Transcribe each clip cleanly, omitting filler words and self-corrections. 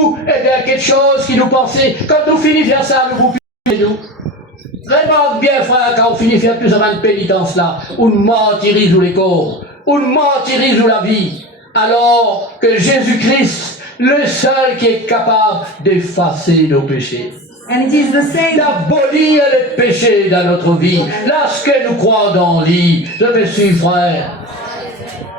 nous, eh bien, quelque chose qui nous pensait, quand nous finissons faire ça, nous vous nous. Vraiment bien, frère, quand on finit faire plus ou moins de pénitence là, on mentirise ou les corps, on mentirise ou la vie, alors que Jésus-Christ, le seul qui est capable d'effacer nos péchés. And it is the same. D'abolir les péchés dans notre vie. Lorsque nous croyons dans lui, je me suis, frère.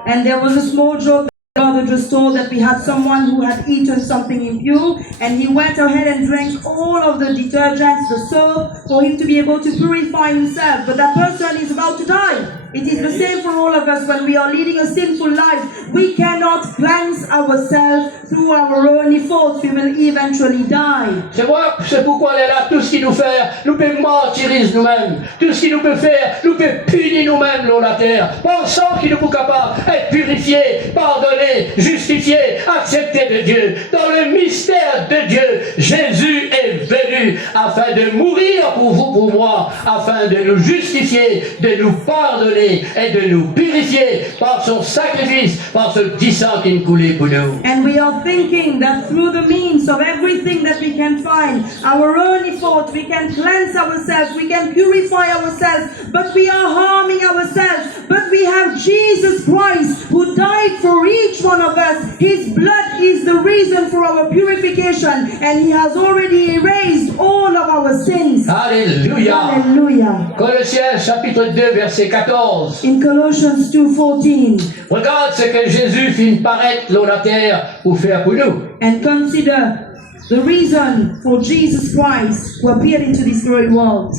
And there was a small joke that brother just told that we had someone who had eaten something impure and he went ahead and drank all of the detergents, the soap, for him to be able to purify himself. But that person is about to die. It is the same for all of us when we are leading a sinful life. We cannot cleanse ourselves through our own efforts. We will eventually die. C'est pourquoi elle est là, tout ce qui nous fait, nous peut mentirise nous-mêmes. Tout ce qui nous peut faire, nous peut punir nous-mêmes, l'eau la terre. Pensant qu'il nous peut capable d'être purifié, pardonné, justifié, accepté de Dieu. Dans le mystère de Dieu, Jésus est venu afin de mourir pour vous, pour moi, afin de nous justifier, de nous pardonner et de nous purifier par son sacrifice, par ce petit sang qui nous coulait pour nous. And we are thinking that through the means of everything that we can find, our own effort, we can cleanse ourselves, we can purify ourselves, but we are harming ourselves. But we have Jesus Christ who died for each one of us. His blood is the reason for our purification, and He has already erased all of our sins. Alléluia. Hallelujah. Colossiens chapitre 2 verset 14. In Colossians 2:14. Regarde ce que Jésus fit paraître dans la terre pour faire pour nous. And consider the reason for Jesus Christ who appeared into this very world.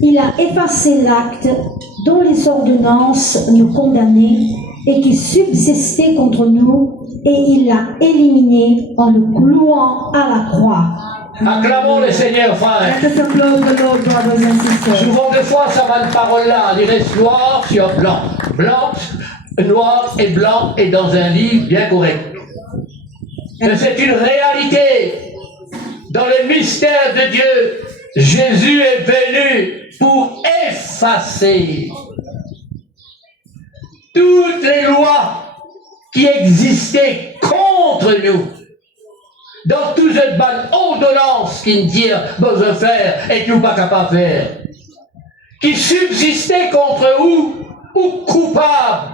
Il a effacé l'acte dont les ordonnances nous condamnaient et qui subsistait contre nous, et il l'a éliminé en le clouant à la croix. Acclamons le Seigneur, frère. Let us applaud the Lord, brothers and sisters. Souvent, des fois, ça va de parole-là. Il reste noir sur blanc. Blanc, noir et blanc est dans un livre bien correct. Mais c'est une réalité. Dans le mystère de Dieu, Jésus est venu pour effacer toutes les lois qui existaient contre nous. Dans toute cette bonne ordonnance qui nous dit besoin de faire et que nous pas capable de faire, qui subsistait contre nous ou coupable.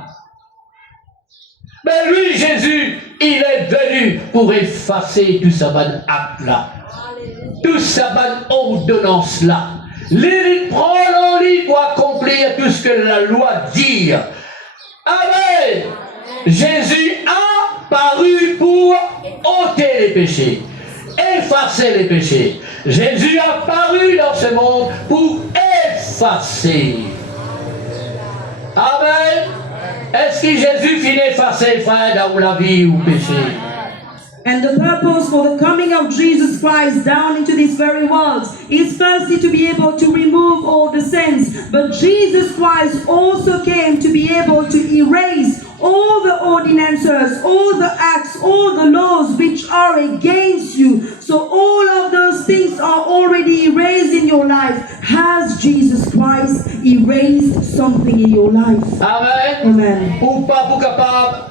Mais lui, Jésus, il est venu pour effacer tout ce bon acte-là, tout ce bonne ordonnance-là. Il prend en lui pour accomplir tout ce que la loi dit. Amen. Jésus a paru pour ôter les péchés, effacer les péchés. Jésus a paru dans ce monde pour effacer. Amen. Est-ce que Jésus finit effacer, frère, dans la vie ou péché? And the purpose for the coming of Jesus Christ down into this very world is firstly to be able to remove all the sins. But Jesus Christ also came to be able to erase all the ordinances, all the acts, all the laws which are against you. So all of those things are already erased in your life. Has Jesus Christ erased something in your life? Amen. Amen. Ou pas pour capable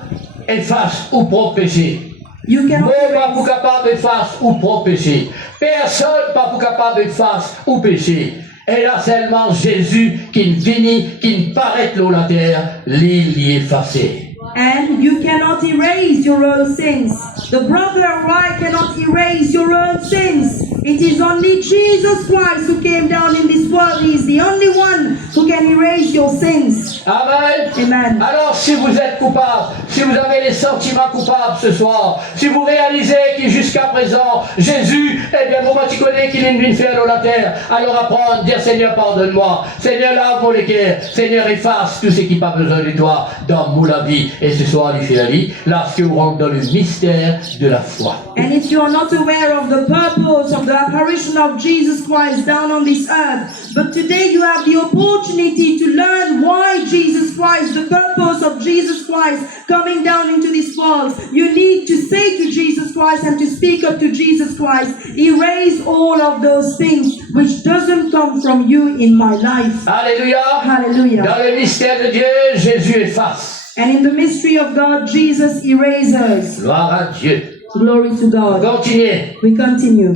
efface ou propre péché. You cannot Moi, pas pour erase. capable de face ou propre péché. Personne pas pour capable de face ou péché. Et là seulement Jésus qui finit, qui paraît l'eau la terre, l'île effacée. And you cannot erase your own sins. The brother or I cannot erase your own sins. It is only Jesus Christ who came down in this world. He is the only one who can erase your sins. Amen. Amen. Alors si vous êtes coupable, si vous avez les sentiments coupables ce soir, si vous réalisez que jusqu'à présent, Jésus, eh bien, vous tu connais qu'il est venu faire dans la terre, alors apprendre, dire Seigneur, pardonne-moi. Seigneur, lave mon cœur. Seigneur, efface tout ce qui n'a pas besoin de toi dans mon la vie. Et ce soir, il fait la vie, lorsque vous rentrez dans le mystère de la foi. And if you are not aware of the purpose of the apparition of Jesus Christ down on this earth, but today you have the opportunity to learn why Jesus Christ, the purpose of Jesus Christ coming down into this world. You need to say to Jesus Christ and to speak up to Jesus Christ, erase all of those things which doesn't come from you in my life. Alléluia. Hallelujah. Dans le mystère de Dieu, Jésus efface. And in the mystery of God, Jesus erases. Gloire à Dieu. Glory to God. Continuez. We continue.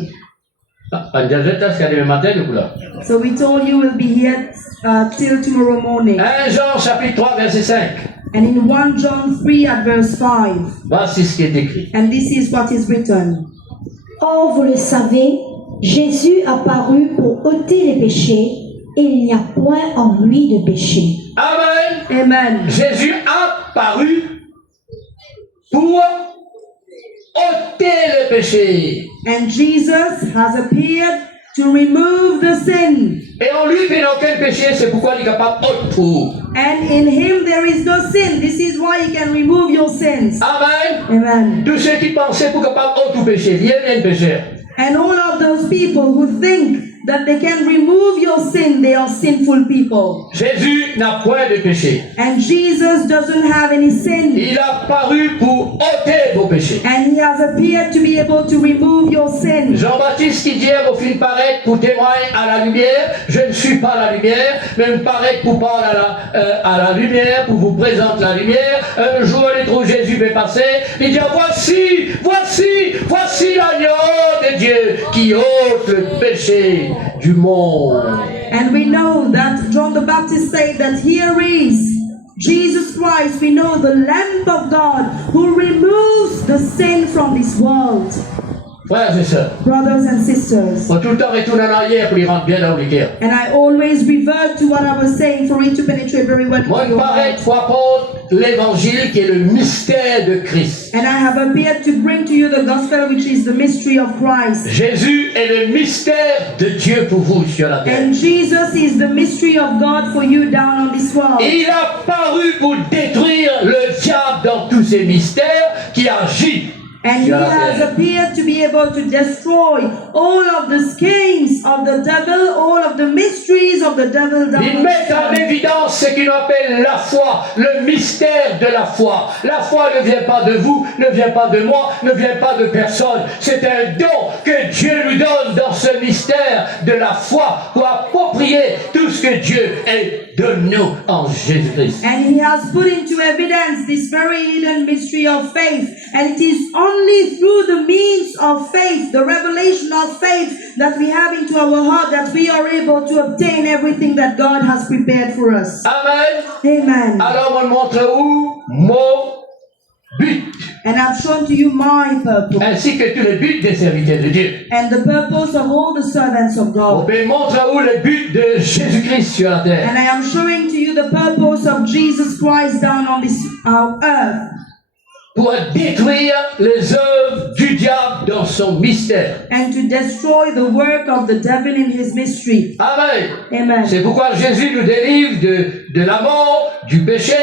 Ah, déjà, jusqu'à demain matin, nous là. So we told you we'll be here till tomorrow morning. 1 Jean chapitre 3 verset 5. And in 1 John 3 at verse 5. Voici ce qui est écrit. And this is what is written. Or, vous le savez, Jésus apparut pour ôter les péchés, et il n'y a point en lui de péché. Amen. Amen. Jésus a paru pour ôter le péché. And Jesus has appeared to remove the sin. Et en lui, il n'y a aucun péché, c'est pourquoi il est capable de pour. And in him there is no sin. This is why he can remove your sins. Amen. Amen. Tous ceux qui pensaient pour capable de tout péché, viennent péché. And all of those people who think that they can remove your sin, they are sinful people. Jésus n'a point de péché. And Jesus doesn't have any sin. Il a paru pour ôter vos péchés. And he has appeared to be able to remove your sin. Jean-Baptiste qui dit au film paraître pour témoigner à la lumière, je ne suis pas la lumière, mais me paraître pour parler à la lumière, pour vous présenter la lumière. Un jour, il trouve Jésus est passé, il dit voici l'agneau de Dieu qui ôte le péché du monde. And we know that John the Baptist said that here is Jesus Christ, we know the Lamb of God who removes the sin from this world. Frères et sœurs, Brothers and sisters. faut tout le temps retourner en arrière pour y rentrer bien dans le cœur. And I always revert to what I was saying for it to penetrate very well Moi, into je your paraît heart. pour apporter l'évangile qui est le mystère de Christ. And I have appeared to bring to you the gospel, which is the mystery of Christ. Jésus est le mystère de Dieu pour vous sur la terre. And Jesus is the mystery of God for you down on this world. Il a paru pour détruire le diable dans tous ses mystères qui agit And he sur la has terre. appeared to be able to destroy all of the schemes of the devil, all of the mysteries of the devil down Il on met this en world. évidence ce qu'il appelle la foi, le mystère de la foi. La foi ne vient pas de vous, ne vient pas de moi, ne vient pas de personne. C'est un don que Dieu nous donne dans ce mystère de la foi pour approprier tout ce que Dieu est de nous en Jésus-Christ. And he has put into evidence this very hidden mystery of faith. And it is only through the means of faith, the revelation of faith that we have into our heart, that we are able to obtain everything that God has prepared for us. Amen. Amen. Alors on montre où mon but, And I've shown to you my purpose ainsi que tous les buts des serviteurs de Dieu. and the purpose of all the servants of On God. peut montrer où le but de Jésus-Christ sur la terre. And I am showing to you the purpose of Jesus Christ down on this earth. Pour détruire les œuvres du diable dans son mystère. And to destroy the work of the devil in his mystery. Amen. Amen. C'est pourquoi Jésus nous délivre de la mort, du péché,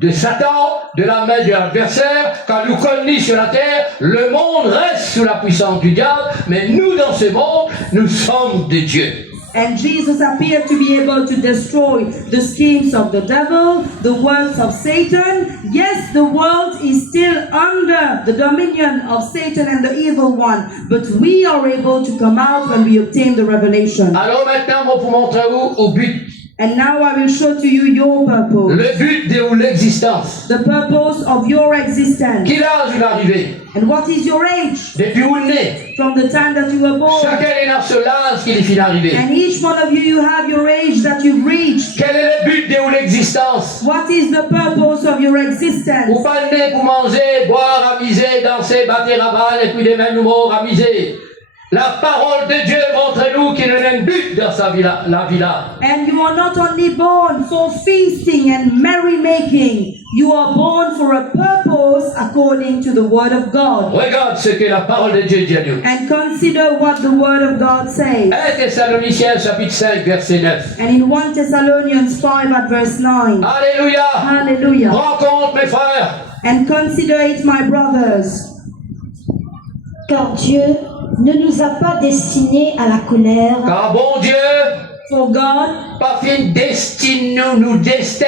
de Satan, de la main de l'adversaire. Quand nous connus sur la terre, le monde reste sous la puissance du diable, mais nous dans ce monde, nous sommes de Dieu. And Jesus appeared to be able to destroy the schemes of the devil, the works of Satan. Yes, the world is still under the dominion of Satan and the evil one, but we are able to come out when we obtain the revelation. Alors maintenant, on vous montrer au but. And now I will show to you your purpose, Le but de l'existence. the purpose of your existence. Quel âge vous arrivez? And what is your age? Depuis où vous né? From the time that you were born. Chacun est dans ce âge qu'il finit d'arriver. And each one of you, you have your age that you've reached. Quel est le but de l'existence? What is the purpose of your existence? Vous pas né pour manger, boire, amuser, danser, battre la balle et puis des mêmes numéros amuser. La parole de Dieu montre-nous qu'il y a un but dans sa vie là, la vie là. And you are not only born for feasting and merrymaking, you are born for a purpose according to the word of God. Regarde ce que la parole de Dieu dit à nous. And consider what the word of God says. 1 Thessaloniciens chapitre 5 verset 9. And in 1 Thessalonians 5 at verse 9. Alléluia. Hallelujah. Rends compte mes frères. And consider it, my brothers. Car Dieu ne nous a pas destinés à la colère, Car bon Dieu, For God pas fin destine nous destin.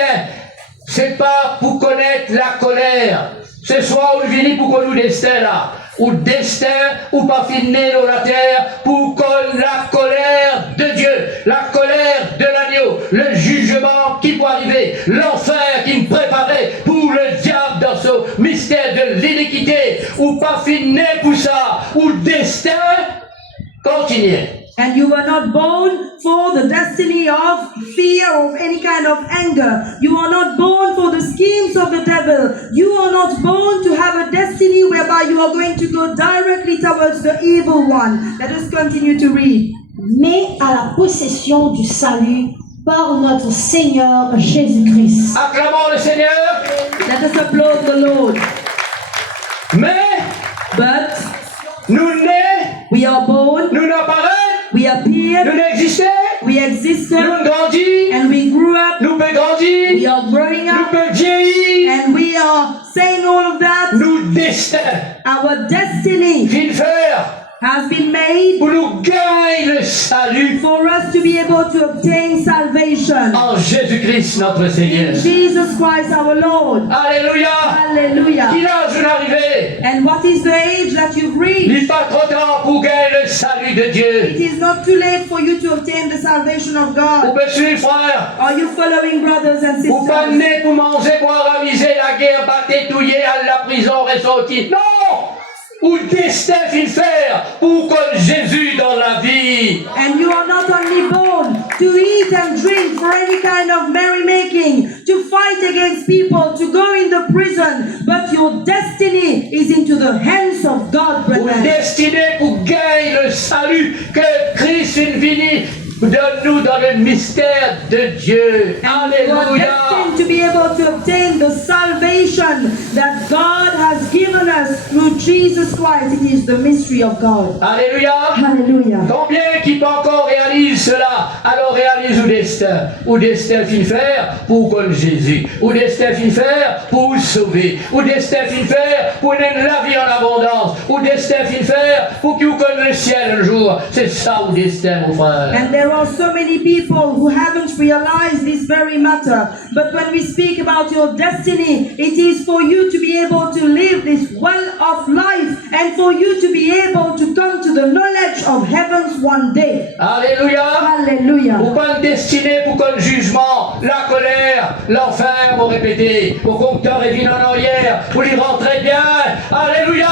C'est pas pour connaître la colère. Ce soir, on vient pour qu'on nous destin là. Ou destin, ou pas finir dans la terre, pour qu'on la colère de Dieu, la colère de l'agneau, le jugement qui peut arriver, l'enfer qui me préparait pour le diable dans son mystère. mystère de l'iniquité, ou pas fini pour ça, ou le destin continue. And you were not born for the destiny of fear or any kind of anger. You are not born for the schemes of the devil. You are not born to have a destiny whereby you are going to go directly towards the evil one. Let us continue to read. Mais à la possession du salut par notre Seigneur Jésus-Christ. Acclamons le Seigneur. Let us applaud the Lord. Mais But nous nés, we are born, nous n'apparaît, we appeared, nous n'existait, we existed, nous grandis, and we grew up. nous peut grandir, We are growing nous up, peut vieillir, and we are saying all of that. nous destin, Our destiny fin faire, has been made pour nous gagner le salut for us to be able to obtain salvation. en Jésus-Christ notre Seigneur. Jesus Christ our Lord. Alléluia. Hallelujah. Quel âge vous arrivez? And what is the age that you've Il reached? n'est pas trop tard pour gagner le salut de It Dieu. is not too late for you to obtain the salvation of Vous God. me suivez, frère? Are you following, brothers and Vous pas sisters? né pour manger, boire, amuser, la guerre, battre, touiller, à la prison, ressortir. Non! Ou destin fin faire pour que Jésus dans la vie. And you are not only born to eat and drink for any kind of merrymaking, to fight against people, to go in the prison, but your destiny is into the hands of God, Ou brethren. destiné pour gagner le salut que Christ est venu donne-nous dans le mystère de Dieu. And you are Alléluia. destined to be able to obtain the salvation that God has given us through Jesus Christ. It is the mystery of God. Alléluia. Hallelujah. Combien qui pas encore réalise cela, alors réalise au destin. Ou destin fin faire pour connaître Jésus. Ou destin fin faire pour vous sauver. Ou destin fin faire pour donner la vie en abondance. Ou destin fin faire pour que vous connaissiez le ciel un jour. C'est ça ou destin, mon frère. And there are so many people who haven't realized this very matter. But when we speak about your destiny, it is for you to be able to live this well of life and for you to be able to come to the knowledge of heavens one day. Alléluia. Hallelujah. Ou pas de destinée pour que le jugement, la colère, l'enfer, vous répétez, au compteur est venu en arrière, vous y rentrez bien, alléluia,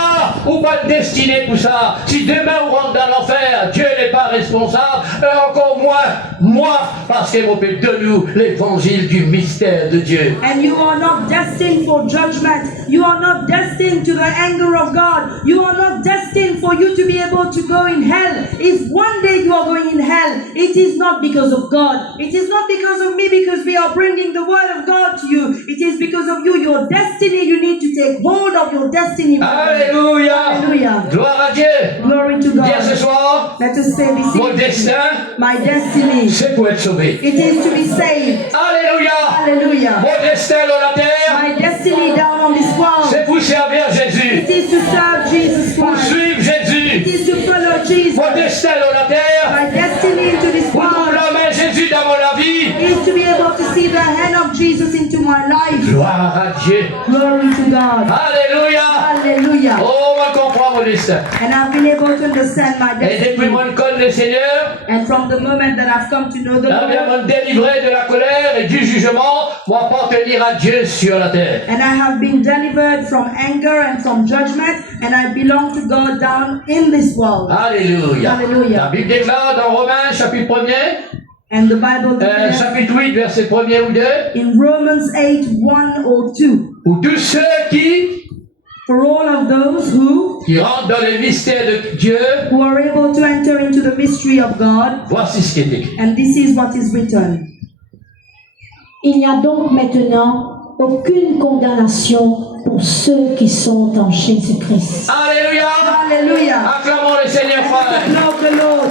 ou pas de destinée pour ça. Si demain vous rentrez dans l'enfer, Dieu n'est pas responsable, et encore moins, moi, parce qu'il m'a fait de nous l'évangile du mystère de Dieu. And you are not destined for judgment. You are not destined to the anger of God. You are not destined for you to be able to go in hell. If one day you are going in hell, it is not because of God. It is not because of me, because we are bringing the word of God to you. It is because of you. Your destiny, you need to take hold of your destiny. Alléluia. Hallelujah. Gloire à Dieu. Glory to Dis ce God. soir, Let us say this mon evening, destin, my destiny, c'est pour être sauvé. it is to be saved. Alléluia. Hallelujah. Mon destin dans la terre, My destiny down on this world, c'est pour servir Jésus. it is to serve Jesus Pour Christ. suivre It Jésus. is to follow Jesus. Mon destin dans la terre, My destiny into this pour trouver world la main de Jésus dans mon vie. is to be able to see the hand of Jesus into my life. Gloire à Dieu. Glory to God. Alléluia. Hallelujah. Oh, on comprend mon destin. And I've been able to understand my Et depuis destiny. mon connaît le Seigneur, And from the moment that I've come to know the là, vient Lord, me délivrer de la colère et du jugement pour appartenir à Dieu sur la terre. and I have been delivered from anger and from judgment, and I belong to God down in this world. Alléluia. Alléluia. La Bible déclare dans Romains chapitre 1er, And the Bible declares chapitre 8, verset 1er ou 2, in Romans 8, 1 or 2, pour tous ceux for all of those qui rentrent dans les mystères de Dieu, who are able to enter into the mystery of God, voici ce qui est écrit. and this is what is written. Il n'y a donc maintenant aucune condamnation pour ceux qui sont en Jésus-Christ. Alléluia. Hallelujah. Acclamons le Seigneur, frère. Applaud the Lord.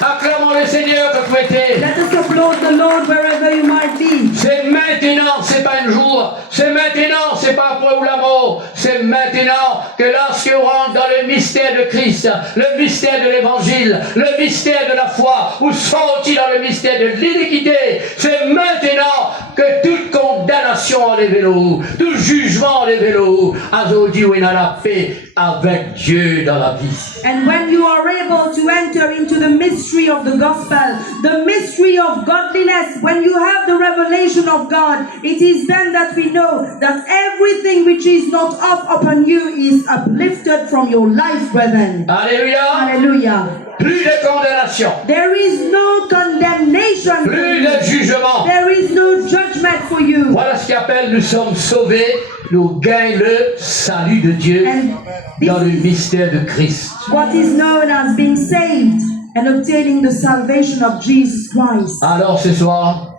Acclamons le Seigneur que vous êtes. Let us applaud the Lord wherever you might be. C'est maintenant, c'est pas un jour. C'est maintenant, c'est pas après ou la mort. C'est maintenant que lorsque vous rentrez dans le mystère de Christ, le mystère de l'évangile, le mystère de la foi, vous sortez dans le mystère de l'iniquité. C'est maintenant que toute condamnation condamnation enlevez-le, tout jugement enlevez-le, azodi ou la paix avec Dieu dans la vie. And when you are able to enter into the mystery of the gospel, the mystery of godliness, when you have the revelation of God, it is then that we know that everything which is not up upon you is uplifted from your life, brethren. Alléluia. Hallelujah. Plus de condamnation, There is no condemnation for plus you. de jugement. There is no judgment for you. Voilà ce qu'il appelle nous sommes sauvés, nous gagnons le salut de Dieu And dans le this is mystère de Christ. what is known as being saved and obtaining the salvation of Jesus Christ. Alors ce soir,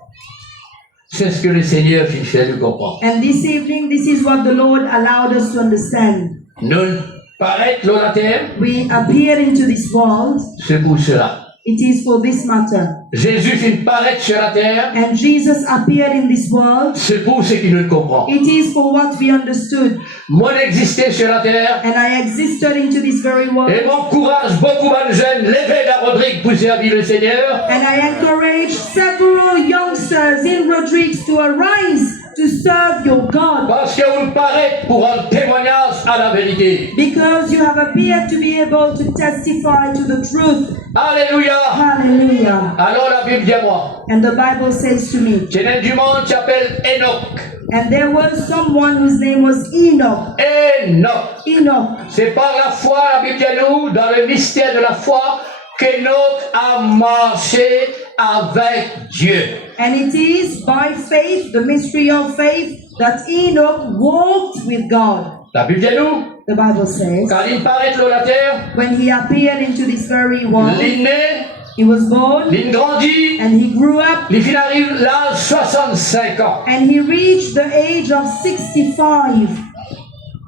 c'est ce que le Seigneur fait nous comprendre. And this evening, this is what the Lord allowed us to understand. Nous paraître dans la terre, We appear into this world. c'est pour cela. It is for this matter. Jésus fit paraître sur la terre, And Jesus appeared in this world. c'est pour ce qui nous comprend. It is for what we understood. Moi d'exister sur la terre, And I existed into this very world. et m'encourage beaucoup de jeunes, levez la Rodrigue pour servir le Seigneur. And I encourage several youngsters in Rodrigues to arise to serve your God. Parce que vous paraître pour un témoignage à la vérité. Because you have appeared to be able to testify to the truth. Alléluia. Hallelujah. Alors la Bible dit à moi, And the Bible says to me, c'est un du monde qui s'appelle Enoch. and there was someone whose name was Enoch. Enoch. Enoch. C'est par la foi, la Bible dit à nous, dans le mystère de la foi, qu'Enoch a marché avec Dieu. And it is by faith, the mystery of faith, that Enoch walked with God. La Bible dit à nous, The Bible says, quand il paraît sur la terre, when he appeared into this very world, il naît, he was born il grandit, and he grew up il fin arrive l'âge 65 ans. and he reached the age of 65.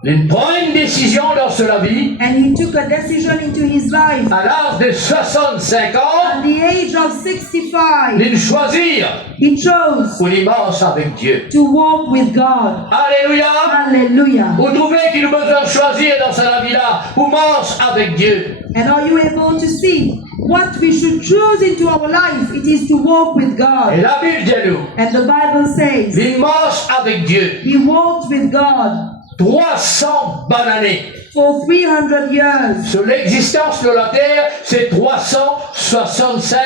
Il prend une décision dans sa vie, And he took a decision into his life. à l'âge de 65 ans, At the age of 65, il choisit he chose pour il marche avec Dieu. to walk with God. Alléluia! Hallelujah. Vous trouvez qu'il a besoin de choisir dans sa vie là pour marcher avec Dieu. And are you able to see what we should choose into our life? It is to walk with Et God. la Bible dit à nous, And the Bible says il marche avec Dieu he walked with God 300 bonnes années. for 300 years. Sur l'existence de la terre, c'est 365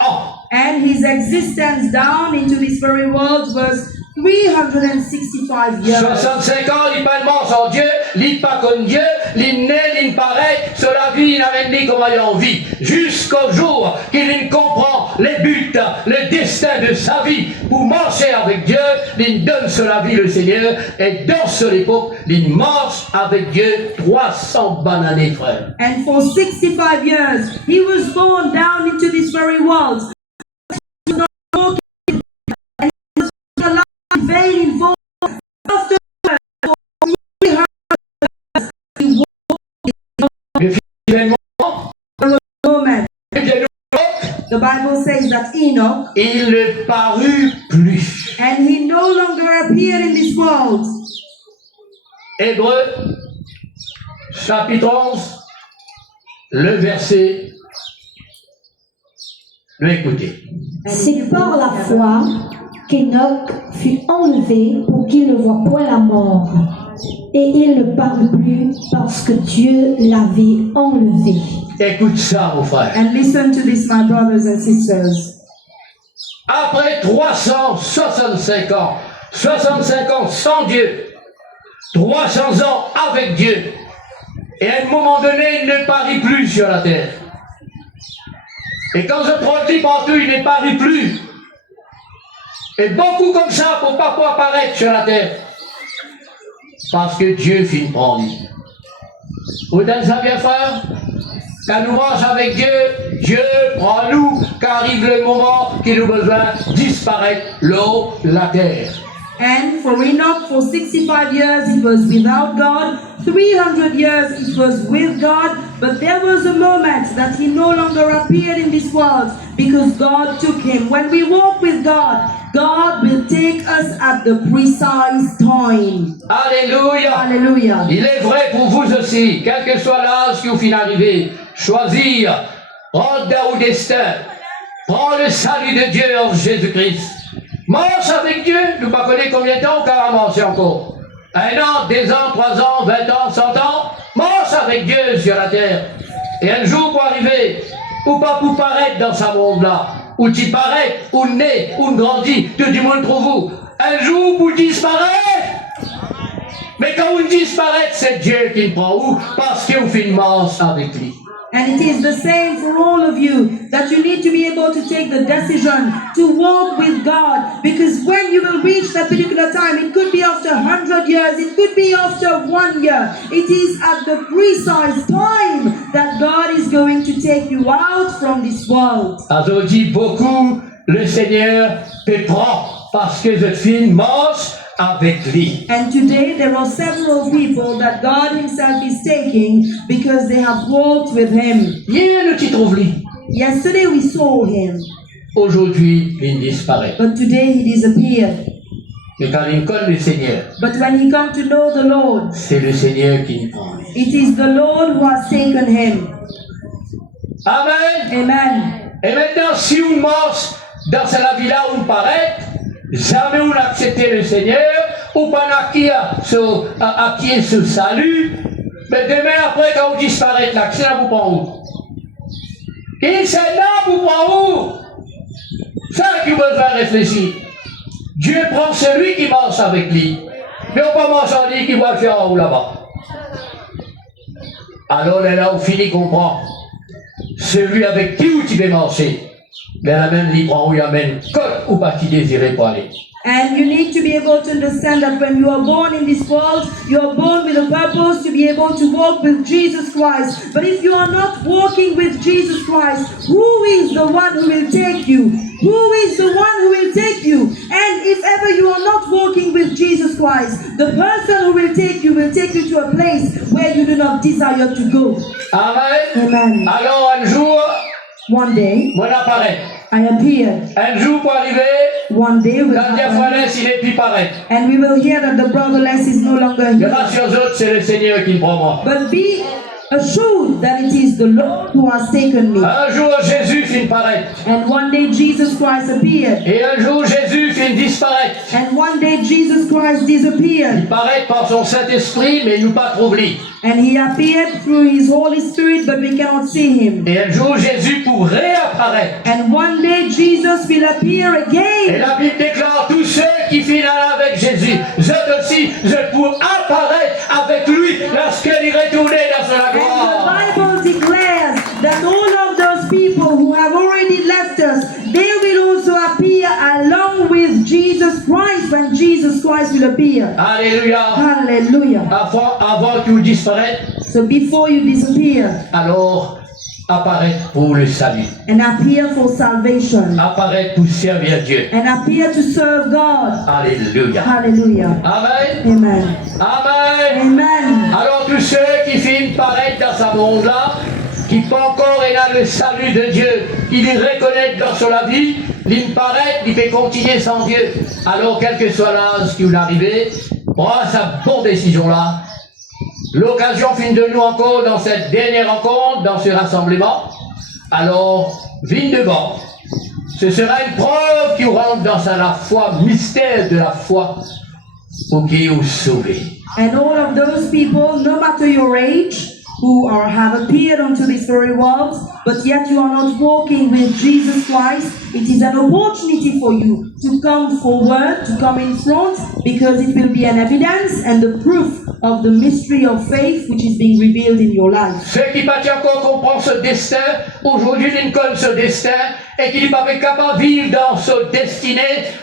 ans. And his existence down into this very world was 365 years. 65 ans, il pas de mort sans Dieu, il pas comme Dieu, il naît, il paraît, sur la vie, il n'avait ni comment il en vit. Jusqu'au jour qu'il ne comprend les buts, le destin de sa vie pour marcher avec Dieu, il donne sur la vie le Seigneur, et dans cette époque, il marche avec Dieu 300 bonnes années, frère. And for 65 years, he was born down into this very world. And he was alive, very involved. After for 300 years, he walked Finalement, a moment. The Bible says that Enoch, il ne parut plus. and he no longer appeared in this world. Hébreux, chapitre 11, le verset. Écoutez. C'est par la foi qu'Enoch fut enlevé pour qu'il ne voie point la mort. Et il ne parut plus parce que Dieu l'avait enlevé. Écoute ça, mon frère. And listen to this, my brothers and sisters. Après 365 ans, 65 ans sans Dieu, 300 ans avec Dieu, et à un moment donné, il ne parie plus sur la terre. Et quand je produis partout, il ne parie plus. Et beaucoup comme ça pour pas pouvoir apparaître sur la terre. Parce que Dieu finit prendre. Vous entendez ça bien, frère? Quand nous marchons avec Dieu, Dieu prend nous, qu'arrive le moment qu'il nous besoin disparaître l'eau, la terre. And for Enoch, for 65 years, it was without God. 300 years, it was with God. But there was a moment that he no longer appeared in this world because God took him. When we walk with God, God will take us at the precise time. Alléluia! Hallelujah. Il est vrai pour vous aussi, quel que soit l'âge qui vous finit d'arriver, choisir, prendre au destin, prendre le salut de Dieu en Jésus-Christ. Marche avec Dieu, nous ne connaissons pas combien de temps, car à marcher encore. 1 an, 2 ans, 3 ans, 20 ans, 100 ans. Marche avec Dieu sur la terre. Et un jour pour arriver, ou pas pour paraître dans ce monde-là, ou tu parais, ou naît, ou grandit, tout le monde trouve vous. Un jour pour disparaître. Mais quand vous disparaissez, c'est Dieu qui me prend où? Parce que vous faites une marche avec lui. And it is the same for all of you, that you need to be able to take the decision to walk with God. Because when you will reach that particular time, it could be after 100 years, it could be after 1 year. It is at the precise time that God is going to take you out from this world. Alors dit beaucoup, le Seigneur te prend parce que je fais une marche avec lui. And today there are several people that God himself is taking because they have walked with him. Hier, nous t'y trouvons lui. Yesterday we saw him, Aujourd'hui, il disparaît. but today he disappeared. Mais quand il connaît le Seigneur, But when he come to know the Lord, c'est le Seigneur qui nous prend. it is the Lord who has taken him. Amen. Amen. Et maintenant, si on marche dans cette vie-là où on paraît, jamais on a accepté le Seigneur, ou pas acquis ce salut, mais demain après, quand on disparaît, là, c'est là vous prend où? Et c'est là vous prend où? Ça qui vous faire réfléchir. Dieu prend celui qui marche avec lui, mais on pas marcher en lui qui va le faire en haut là-bas. Alors là, on finit comprend. Celui avec qui tu veux marcher, mais la même lui prend où il amène, côte ou pas qui désirait pour aller. And you need to be able to understand that when you are born in this world, you are born with a purpose to be able to walk with Jesus Christ. But if you are not walking with Jesus Christ, who is the one who will take you? Who is the one who will take you? And if ever you are not walking with Jesus Christ, the person who will take you to a place where you do not desire to go. Amen. Amen. Alors un jour, One day, mon apparaît. I appeared. Un jour pour arriver, One day will quand happen. Diaphanès, il est plus pareil. And we will hear that the brotherless is no longer Je here. rassure aux autres, c'est le Seigneur qui me prend moi. But be assured that it is the Lord who has taken me. Un jour, Jésus finit paraître. And one day Jesus Christ appeared. Et un jour, Jésus finit disparaître. And one day Jesus Christ disappeared. Il paraît par son Saint-Esprit, mais nous pas trop oublié. And he appeared through his Holy Spirit, but we cannot see him. Et un jour, Jésus pour réapparaître. And one day Jesus will appear Et again. la Bible déclare tous ceux qui finissent avec Jésus, eux aussi, je pour apparaître avec lui lorsqu'il est retourné dans sa And gloire. the Bible declares that all of those people who have already left us, they will also appear along with Jesus Christ when Jesus Christ will appear. Alléluia. Hallelujah. Avant que vous disparaissez, So before you disappear alors apparaître pour le salut. and appear for salvation Apparaître pour servir Dieu. and appear to serve God. Alléluia. Hallelujah. Amen. Amen. Amen. Amen. Alors tous ceux qui finissent paraître dans ce monde-là, qui pas encore et là le salut de Dieu, qui les reconnaissent dans sa vie, ils paraît, ils peuvent continuer sans Dieu. Alors quel que soit l'âge qui vous arrive, prends sa bonne décision-là. L'occasion finit de nous encore dans cette dernière rencontre, dans ce rassemblement. Alors, vigne devant. Ce sera une preuve qui rentre dans la foi, mystère de la foi, pour qui vous sauver. And all of those people, no matter your age, who have appeared onto this very world, but yet you are not walking with Jesus Christ, it is an opportunity for you to come forward, to come in front, because it will be an evidence and the proof of the mystery of faith which is being revealed in your life. Ceux qui pas encore comprennent ce destin, aujourd'hui ils connaissent ce destin, et qui ne sont pas capables de vivre dans ce destiné,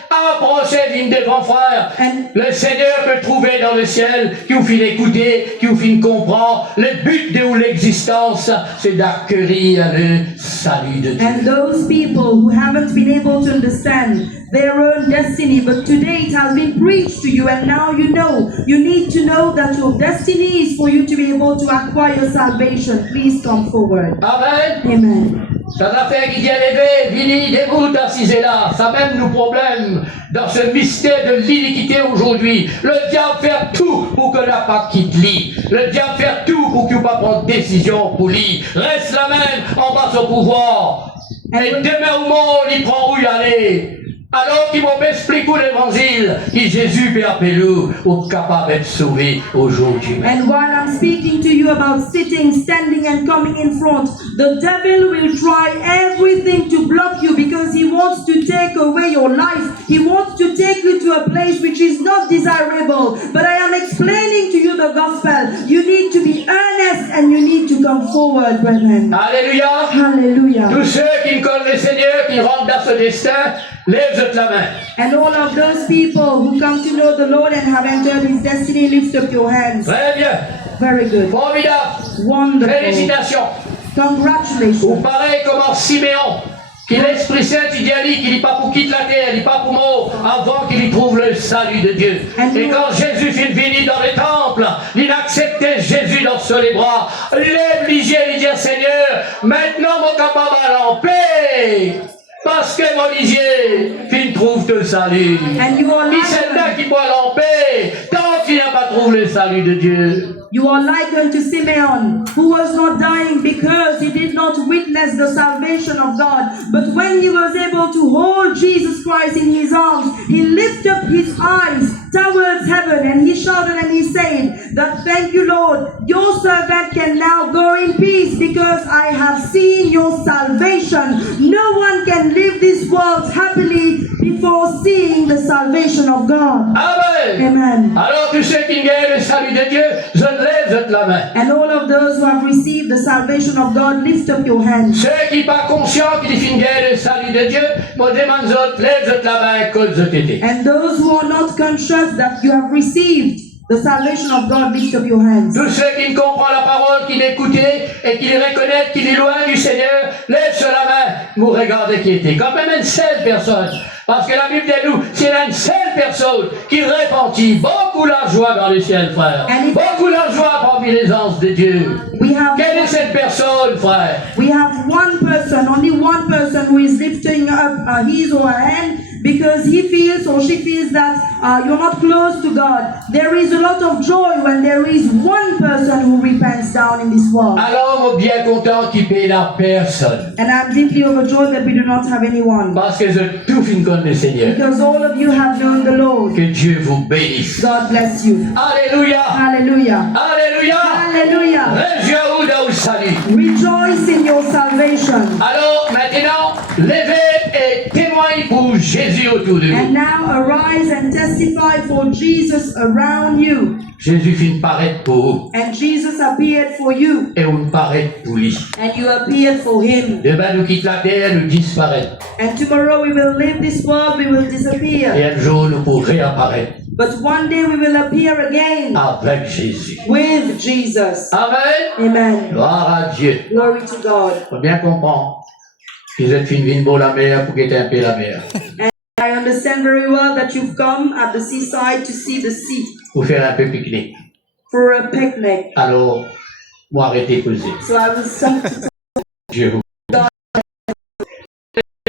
approchez vigne devant frère. And Le Seigneur peut trouver dans le ciel, qui vous fait écouter, qui vous fait comprendre. Le but de l'existence, c'est d'accueillir le salut de Dieu. And those people who haven't been able to understand their own destiny, but today it has been preached to you, and now you know. You need to know that your destiny is for you to be able to acquire salvation. Please come forward. Amen. Amen. Ça a fait qu'il y a levé, vini, dégoûte, assisé là. Ça mène nos problèmes dans ce mystère de l'iniquité aujourd'hui. Le diable fait tout pour que la pas quitte lui. Le diable fait tout pour qu'il ne pas prendre décision pour lui. Reste la même en bas son pouvoir. Et demain au monde, il prend où y aller. Alors qu'ils m'ont expliqué l'évangile, que Jésus peut appeler ou capable d'être sauvé aujourd'hui. And while I'm speaking to you about sitting, standing, and coming in front, the devil will try everything to block you because he wants to take away your life. He wants to take you to a place which is not desirable. But I am explaining to you the gospel. You need to be earnest and you need to come forward, brethren. Alléluia. Hallelujah. Tous ceux qui ne connaissent le Seigneur, qui rentrent dans ce destin, lève la main. And all of those people who come to know the Lord and have entered His destiny, lift up your hands. Très bien. Very good. Formidable. Wonderful. Félicitations. Vous Congratulations. parlez comme Siméon, qui l'Esprit Saint il dit à lui qu'il n'est pas pour quitter la terre, il n'est pas pour mort, avant qu'il y trouve le salut de Dieu. Et quand Jésus fut venu dans le temple, il acceptait Jésus dans ses bras. Lève les yeux et dit Seigneur, maintenant mon capable en paix. Parce que mon lisier, il trouve le salut. And you are Il c'est là likened, qui boit en paix, tant qu'il n'a pas trouvé le salut de Dieu. you are likened to Simeon, who was not dying because he did not witness the salvation of God. But when he was able to hold Jesus Christ in his arms, he lifted up his eyes towards heaven and he shouted and he said that thank you Lord, your servant can now go in peace because I have seen your salvation. No one can live this world happily before seeing the salvation of God. Amen. Amen. Alors tous ceux qui gagnent le salut de Dieu, je lève la main. And all of those who have received the salvation of God, lift up your hands. Ceux qui pas conscients qu'ils finissent le salut de Dieu, moi demande autres, lève la main comme je t'étais. And those who are not conscious that you have received the salvation of God, lift up your hands. Tous ceux qui ne comprennent la parole, qui l'écoutent et qui reconnaissent qu'il est loin du Seigneur, lève sur la main, nous regardez qui était. Quand même une seule personne. Parce que la Bible dit nous, s'il y a une seule personne qui repentit, beaucoup la joie dans le ciel, frère. Beaucoup la joie parmi les anges de Dieu. Quelle est cette personne, frère? We have one person, only one person who is lifting up his or her hand because he feels or she feels that you're not close to God. There is a lot of joy when there is one person who repents down in this world. Alors, on est bien content qu'il paye la personne. And I'm deeply overjoyed that we do not have anyone. Parce que je tout fin connais le Seigneur. Because all of you have known the Lord. Que Dieu vous bénisse. God bless you. Alléluia. Hallelujah. Alléluia. Hallelujah. Réjouis-vous dans le salut. Rejoice in your salvation. Alors, maintenant, levez et témoignez pour Jésus autour de And vous. now arise and testify for Jesus around you. Jésus finit paraître pour vous. And Jesus appeared for you. Et vous paraître pour lui. And you appeared for him. Demain, nous quittons la terre, nous disparaître. And tomorrow we will leave this world, we will disappear. Et un jour, nous pourrons réapparaître But one day we will appear again avec Jésus. with Jesus. Amen. Amen. Gloire à Dieu. Glory to God. Il faut bien comprendre qu'ils êtes fin pour la mer pour quitter un peu la mer. I understand very well that you've come at the seaside to see the sea Pour faire un peu pique-nique. for a picnic. Alors, moi, arrêtez de poser. So I will stop to Dieu vous.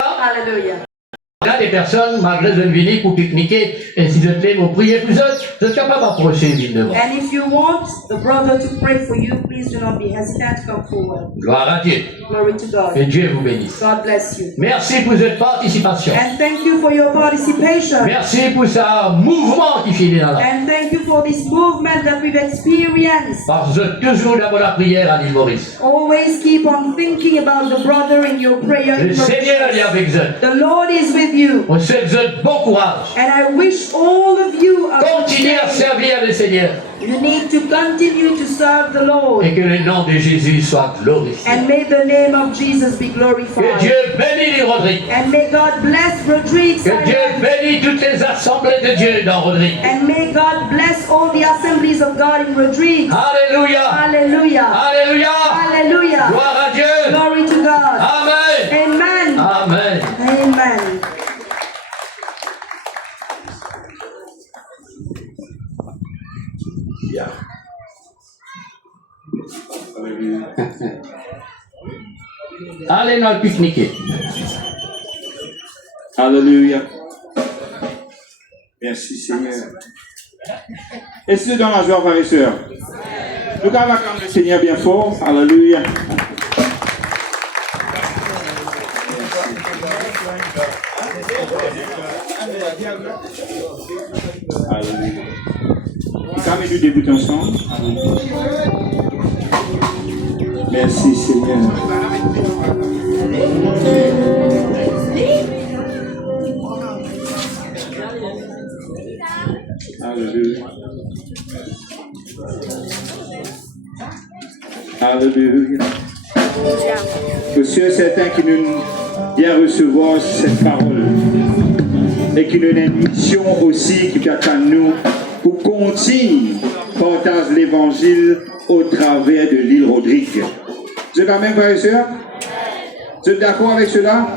Hallelujah. Il y a des personnes, malgré de venir pour pique-niquer, et si vous êtes pour prier pour eux, vous êtes capable d'approcher une ville devant. And if you want the brother to pray for you, please do not be hesitant to come forward. Gloire à Dieu. Glory to God. Que Dieu vous bénisse. God bless you. Merci pour cette participation. And thank you for your participation. Merci pour ce mouvement qui finit dans la. And thank you for this movement that we've experienced. Parce que toujours d'abord la prière à l'île Maurice. Always keep on thinking about the brother in your prayer. Le Seigneur est avec vous. The Lord is with you. On souhaite bon courage. And I wish all of you a good Continuez à day. servir le Seigneur. You need to continue to serve the Lord. Et que le nom de Jésus soit glorifié. And may the name of Jesus be Que glorified. Dieu bénisse les Rodrigue. And may God bless Rodrigue. Que Dieu bénisse toutes les assemblées de Dieu dans Rodrigue. And may God bless all the assemblies of God in Rodrigue. Alléluia. Hallelujah. Alléluia. Hallelujah. Gloire à Dieu. Glory to God. Amen. Amen. Amen. Amen. Bien. Allez, nous allons pique-niquer. Alléluia. Merci Seigneur. Est-ce que dans la joie, frères et sœurs? Nous allons acclamer le Seigneur bien fort. Alléluia. Alléluia. Quand nous débutons ensemble. Merci Seigneur. Alléluia. Alléluia. Monsieur, certains qui nous viennent recevoir cette parole et qui nous a une mission aussi qui attend nous pour continuer partager l'évangile au travers de l'île Rodrigue. Vous êtes même, frères et sœurs? Vous êtes d'accord avec cela?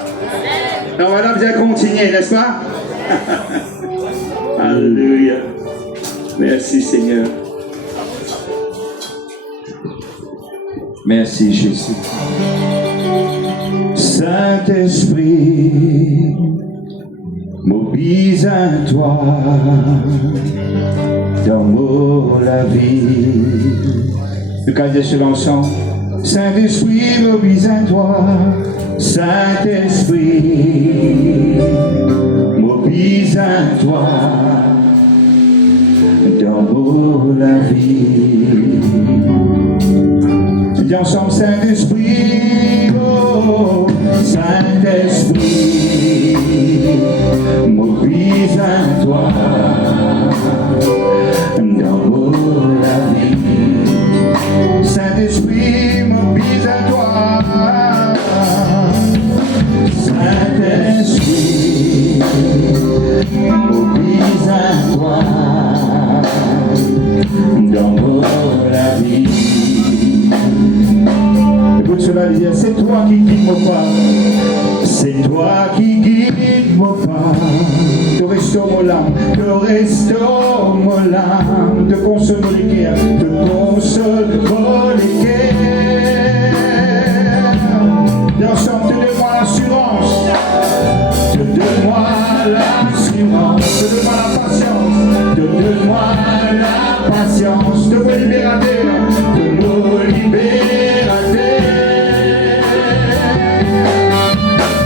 Non, madame, vous allez continuer, n'est-ce pas? Alléluia. Merci Seigneur. Merci Jésus. Saint-Esprit, mobilise-toi dans la vie. Le cas de ce ensemble. Saint-Esprit, mobilise-toi. Saint-Esprit, mobilise-toi dans la vie. Dis ensemble, Saint-Esprit, oh, Saint-Esprit, mobilise-toi dans la vie. Saint-Esprit, mobilise-toi. Saint-Esprit, mobilise-toi dans la vie. Écoute cela, dire, c'est toi qui guides mon pas. C'est toi qui guides mon pas. Te restaure mon âme, te restaure mon âme, te console les guerres, te console les guerres. Et ensemble, te donne-moi l'assurance, te donne-moi l'assurance, te donne-moi la patience, te donne-moi la patience, te veux libérateur, de nos libérateurs.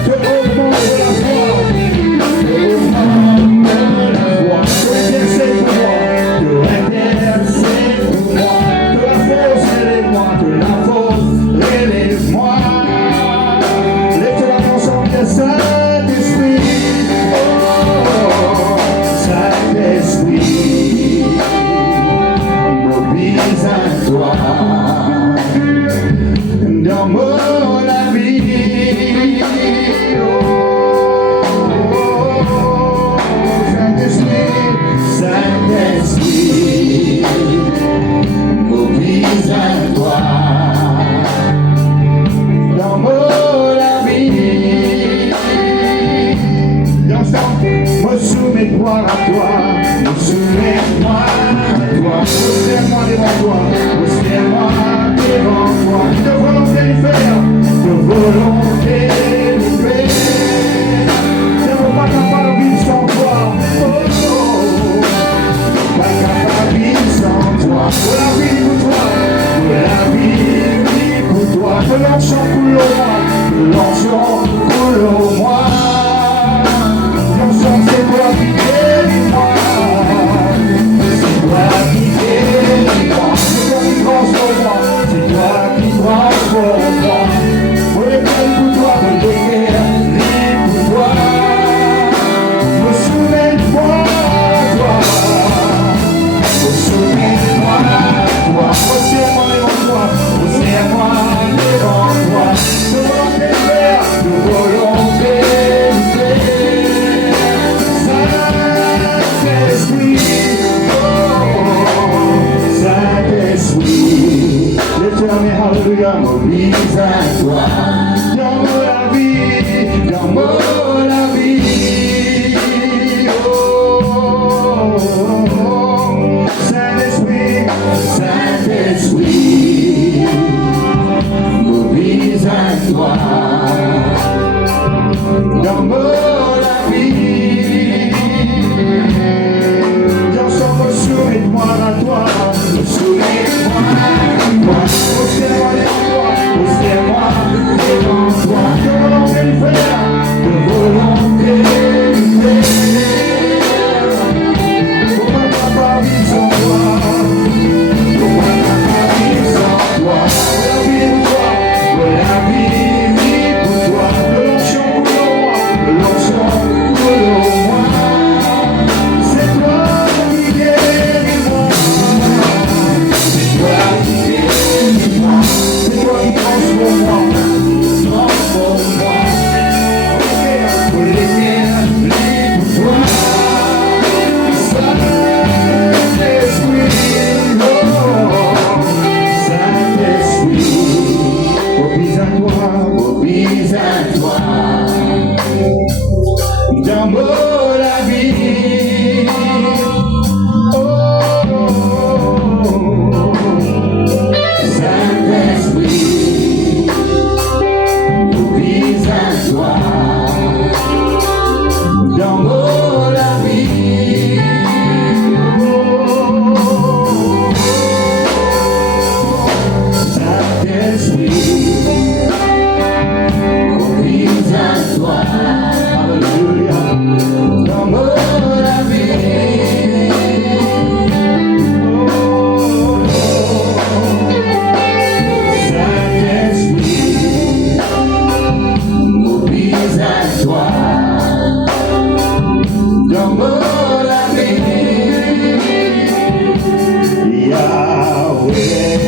Te augmente la foi, te augmente la foi, te intercède pour moi, te intercède pour moi, de la force relève-moi, de la force relève-moi. Lève-toi ensemble, Saint-Esprit, oh, Saint-Esprit, mobilise-toi dans mon vie. Oh, Saint-Esprit, Saint-Esprit, mobilise-toi dans mon vie. Ensemble, me soumets-moi à toi, me soumets-moi à toi, postère-moi devant toi, postère-moi devant toi, de volonté de faire, de volonté de faire. Je ne veux pas capable de vivre sans toi, oh, pas capable de vivre sans toi, pour la vie pour toi, pour la vie pour toi, que l'onction coule au moi, que l'onction coule au moi. C'est toi qui guéris-moi, c'est toi qui guéris-moi, c'est toi qui transforme-moi, c'est toi qui transforme-moi. Moi je prie pour toi, moi je prie pour toi, me soumets-moi à toi, me soumets-moi à toi, serre-moi devant toi, serre-moi devant toi, de volonté de faire, de volonté de faire. Saint-Esprit, l'éternel, alléluia, mobilise-toi dans la vie, dans la vie. Oh, Saint-Esprit, Saint-Esprit, mobilise-toi dans la vie. Ensemble, soumets-moi à toi, soumets-moi à toi, postère-moi devant toi, postère-moi devant toi, de volonté de faire, de à toi. Dans mon vie, Saint-Esprit, m'oublie à toi. Dans mon vie, Saint-Esprit, m'oublie à toi. Alléluia. Dans mon vie, Saint-Esprit, m'oublie à toi. Dans mon vie, Yahweh,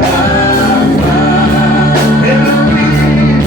Rapha, Elohim,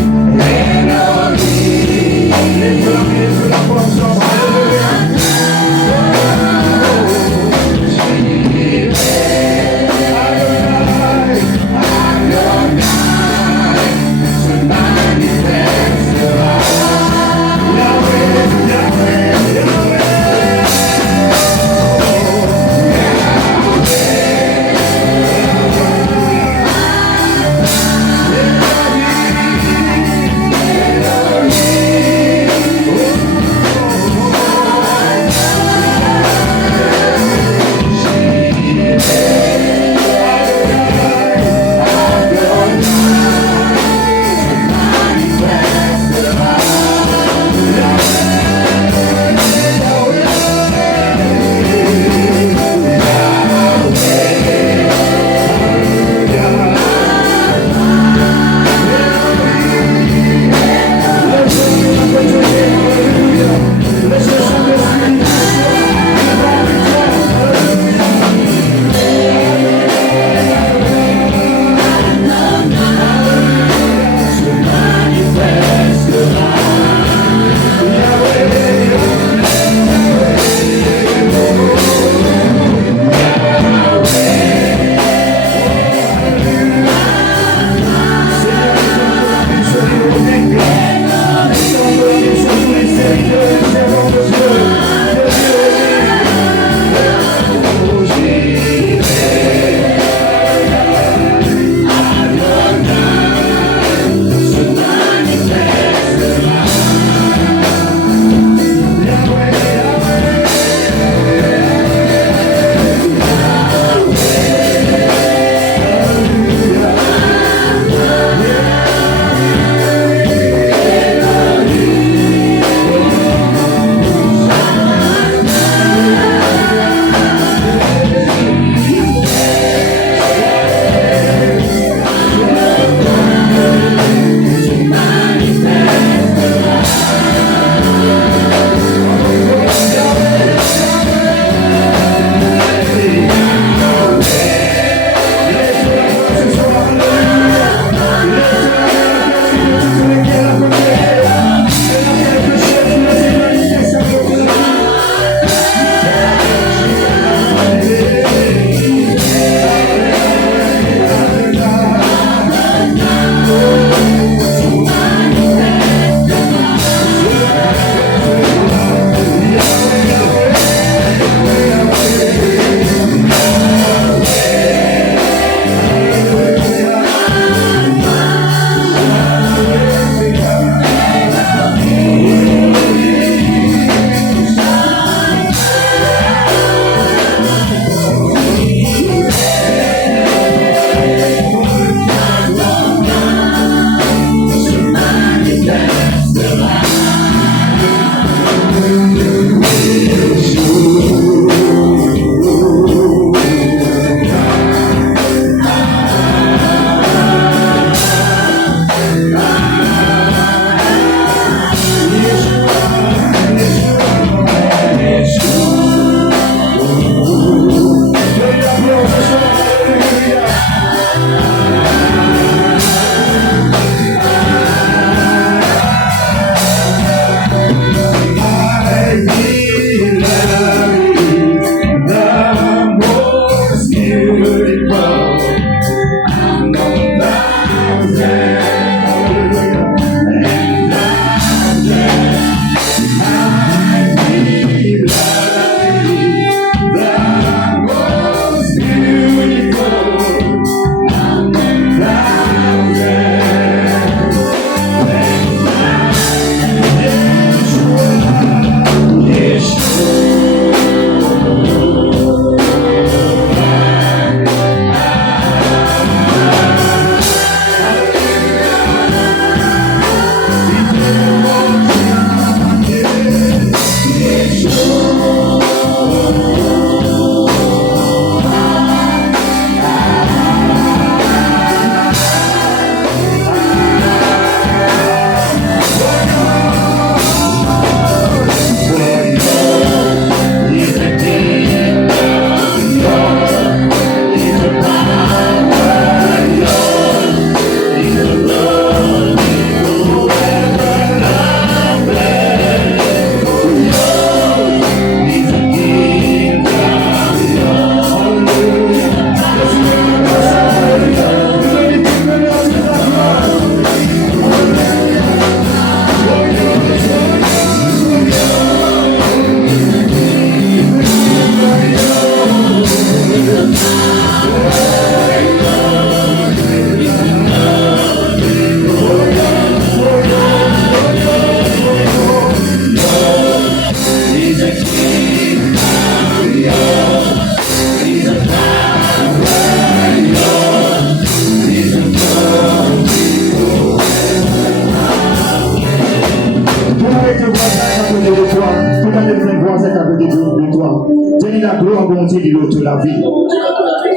de la vie.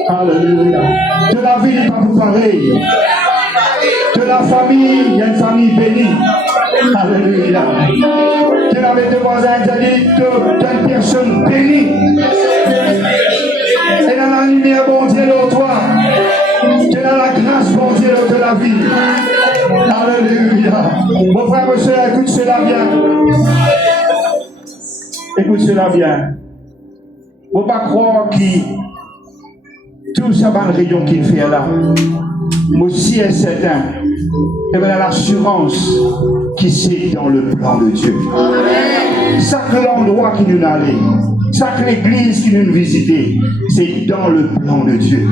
Alléluia. De la vie n'est pas pour pareil. De la famille, il y a une famille bénie. Alléluia. Tu es avec tes voisins, tu as dit, tu es une personne bénie. Et dans la lumière, bon Dieu, dans toi. Tu es dans la grâce, bon Dieu, de la vie. Alléluia. Mon frère, mon soeur, écoute cela bien. Écoute cela bien. Il ne faut pas croire que tout ça va rayon qu'il fait là. Mais aussi est certain. Et bien l'assurance qui c'est dans le plan de Dieu. Chaque endroit qui nous allait, chaque église qui nous visitait, c'est dans le plan de Dieu.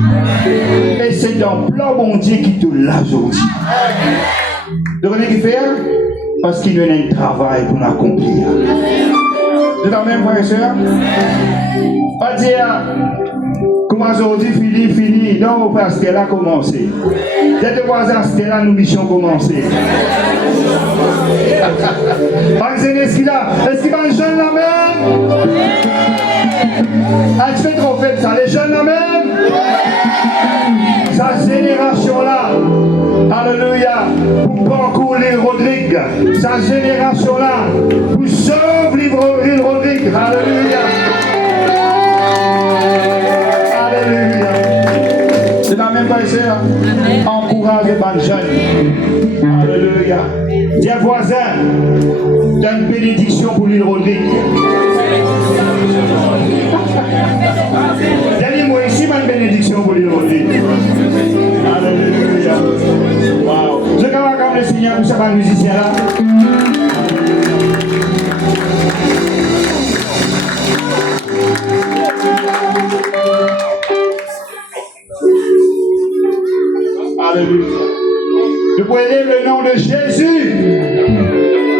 Et c'est dans le plan bon Dieu qui te l'a aujourd'hui. Vous savez ce qu'il fait? Parce qu'il y a un travail pour l'accomplir. Vous êtes en même frère et soeur? Pas dire comment aujourd'hui fini, non, parce qu'elle a commencé. Dès que voisins, c'était là, nous mission commencé. Est-ce qu'il va les jeunes la même? Ah, tu fais trop fait ça, les jeunes la même? Sa génération-là, alléluia, pour parcourir les Rodrigue, sa génération-là, pour sauver les Rodrigue, alléluia. Alléluia. C'est la même façon, encourage les bonnes jeunes. Alléluia. Dis à voisin, tu as une bénédiction pour l'île Rodrigue. Dis-moi ici, une bénédiction pour l'île Rodrigue. Alléluia. Wow. Je vais comme le Seigneur pour ce musicien là. Alléluia. Vous pouvez lire le nom de Jésus.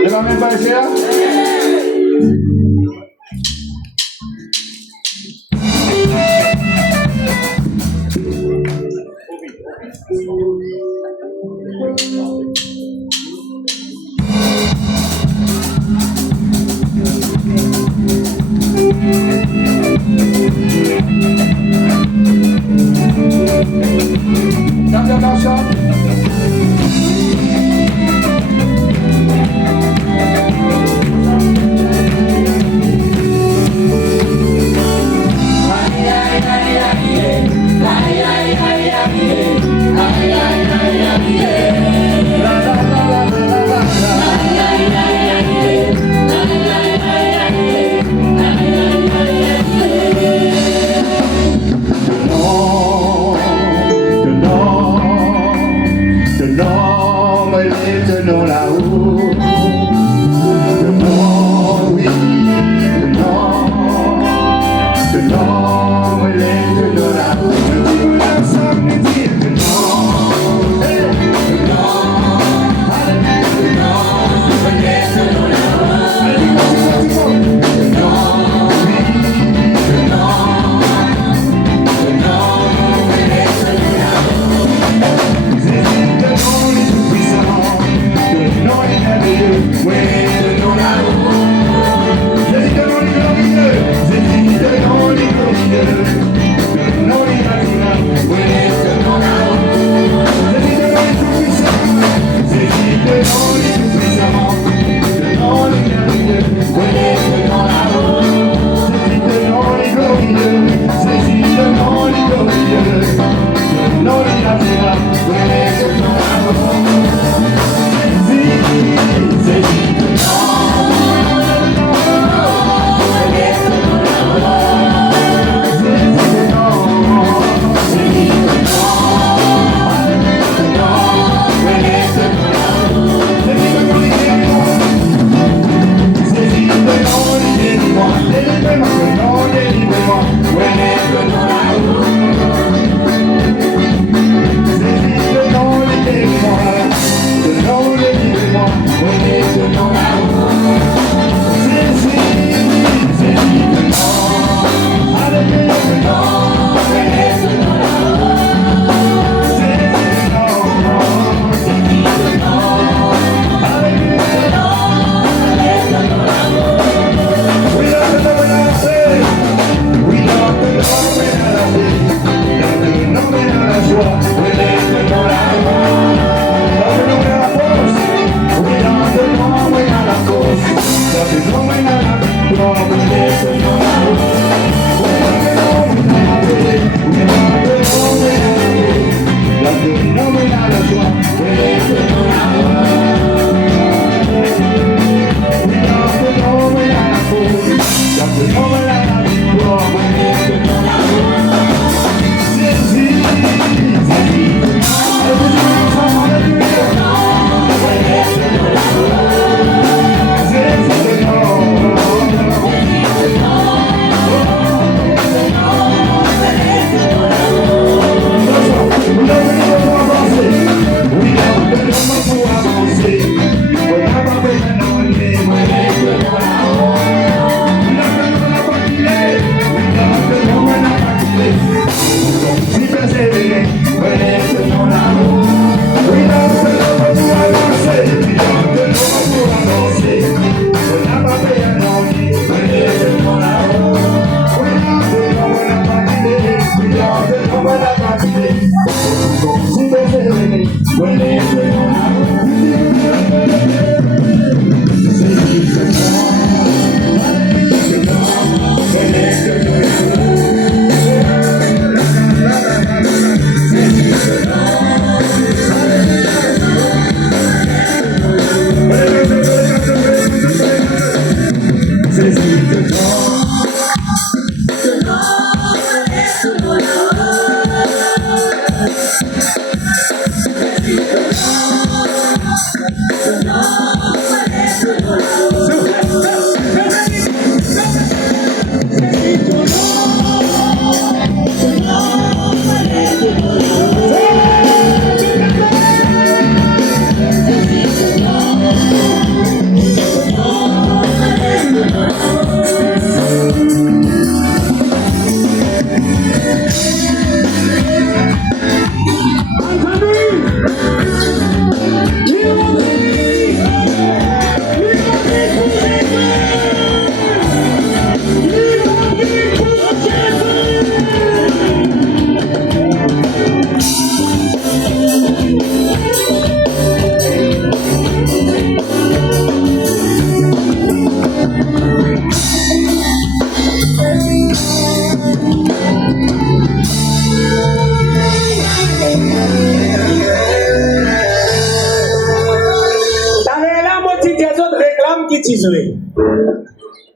De la même façon là.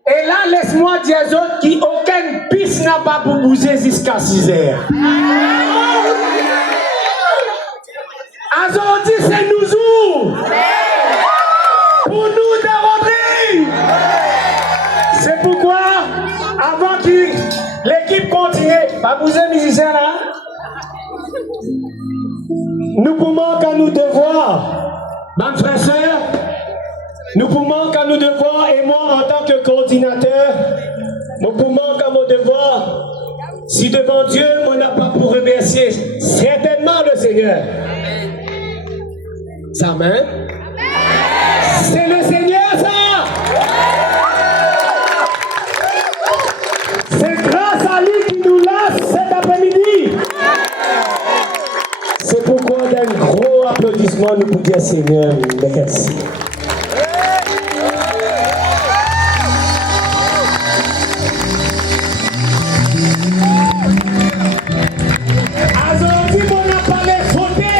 Et là, laisse-moi dire aux autres qui aucune piste n'a pas pour bouger jusqu'à 6 heures. Aujourd'hui, c'est nous où pour nous de rentrer. C'est pourquoi, avant que l'équipe continue, pas bouger musicien là, nous pouvons qu'à nous devoir, mes frères et sœurs, nous pouvons qu'à nous devoir, et moi en tant que coordinateur, nous pouvons qu'à mon devoir, si devant Dieu, on n'a pas pour remercier certainement le Seigneur. Amen. C'est le Seigneur, ça. C'est grâce à lui qui nous laisse cet après-midi. C'est pourquoi d'un gros applaudissement, nous pouvons dire Seigneur, merci. Aujourd'hui, mon appareil fauté.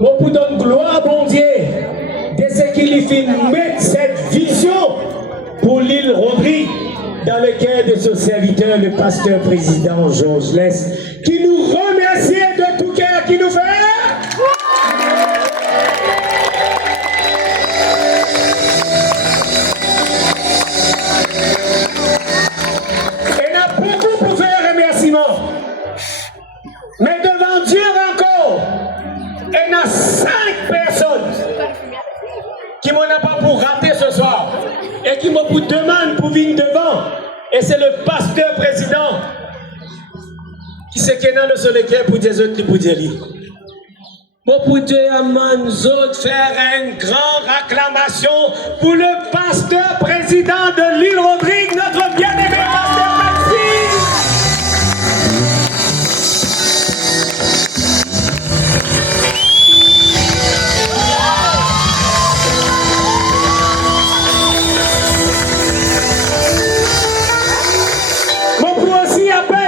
Mon pour donner gloire à bon Dieu de ce qu'il fait mettre cette vision pour l'île Rodrigue dans le cœur de ce serviteur, le pasteur président Georges Less, qui nous remercie de tout cœur qui nous fait. Il y a beaucoup pour faire un remerciement. Mais devant Dieu encore, il y a 5 personnes qui m'ont pas pour rater ce soir et qui m'ont pour demande pour venir devant. Et c'est le pasteur président qui se dans le soleil pour des autres pour dire lui. Moi pour Dieu, nous autres faire une grande acclamation pour le pasteur président de l'île Rodrigue, notre bien-aimé pasteur Maxime.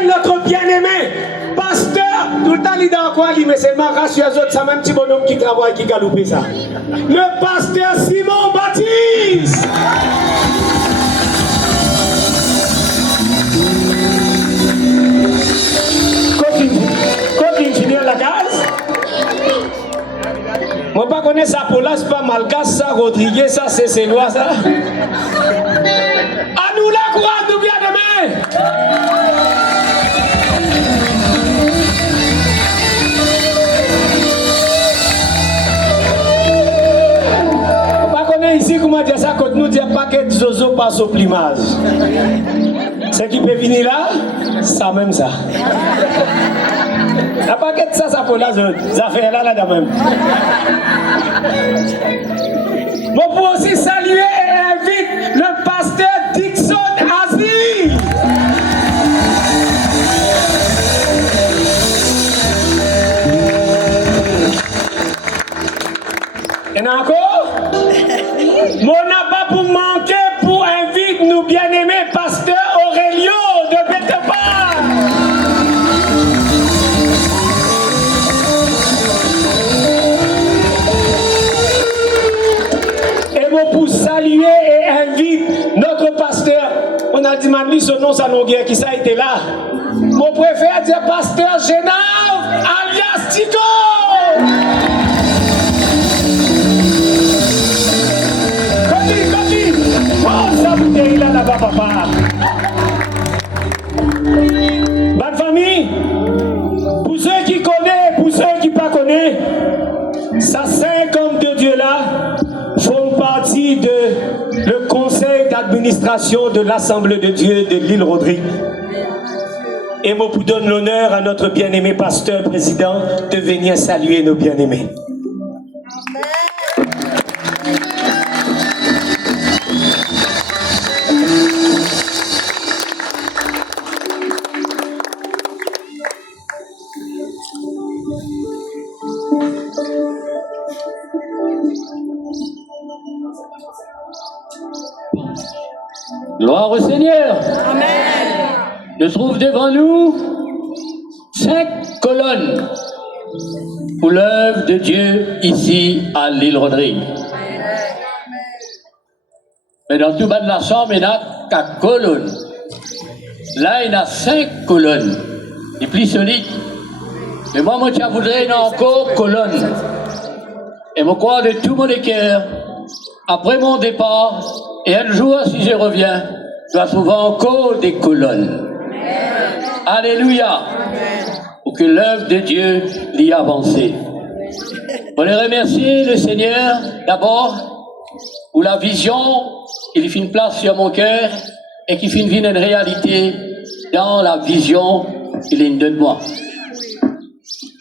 Notre bien-aimé, pasteur, tout le temps il est dans quoi, mais c'est ma race, c'est même petit bonhomme qui travaille, qui galope ça. Le pasteur Simon Baptiste. Continue la case. Moi, pas connaître ça pour là, c'est pas Malgas, ça, Rodriguez, ça, c'est loin, ça. À nous la courage, nous bien demain. Ici, comment dire ça, quand nous disons pas que Zozo passe au plumage. Ce qui peut venir là, ça même ça. La paquette ça, ça pour là, ça fait là, là, même. Bon, pour aussi saluer et inviter le pasteur Dixon Aziz. encore? Mon n'a pas pour manquer pour inviter nous bien-aimés pasteur Aurélio de Bettebar. Et moi pour saluer et invite notre pasteur. On a dit maintenant son nom, sa longueur qui ça a été là. Mon préfère dire pasteur Génave alias Tico. Oh, ça bouteille là là-bas, papa. Bonne famille, pour ceux qui connaissent, pour ceux qui ne pas connaissent, ça 5 hommes de Dieu là font partie de le conseil d'administration de l'Assemblée de Dieu de l'île Rodrigue. Et moi, vous donne l'honneur à notre bien-aimé pasteur président de venir saluer nos bien-aimés. Gloire au Seigneur. Amen. Je trouve devant nous 5 colonnes pour l'œuvre de Dieu ici à l'île Rodrigue. Mais dans tout bas de la chambre, il y a 4 colonnes. Là, il y a 5 colonnes. Les plus solides. Mais moi, je voudrais encore colonnes. Et je crois de tout mon cœur, après mon départ, et un jour, si je reviens, je dois trouver encore des colonnes. Alléluia. Pour que l'œuvre de Dieu l'y avance. Je voulais remercier le Seigneur d'abord pour la vision qu'il fait une place sur mon cœur et qui fait une réalité dans la vision qu'il donne de moi.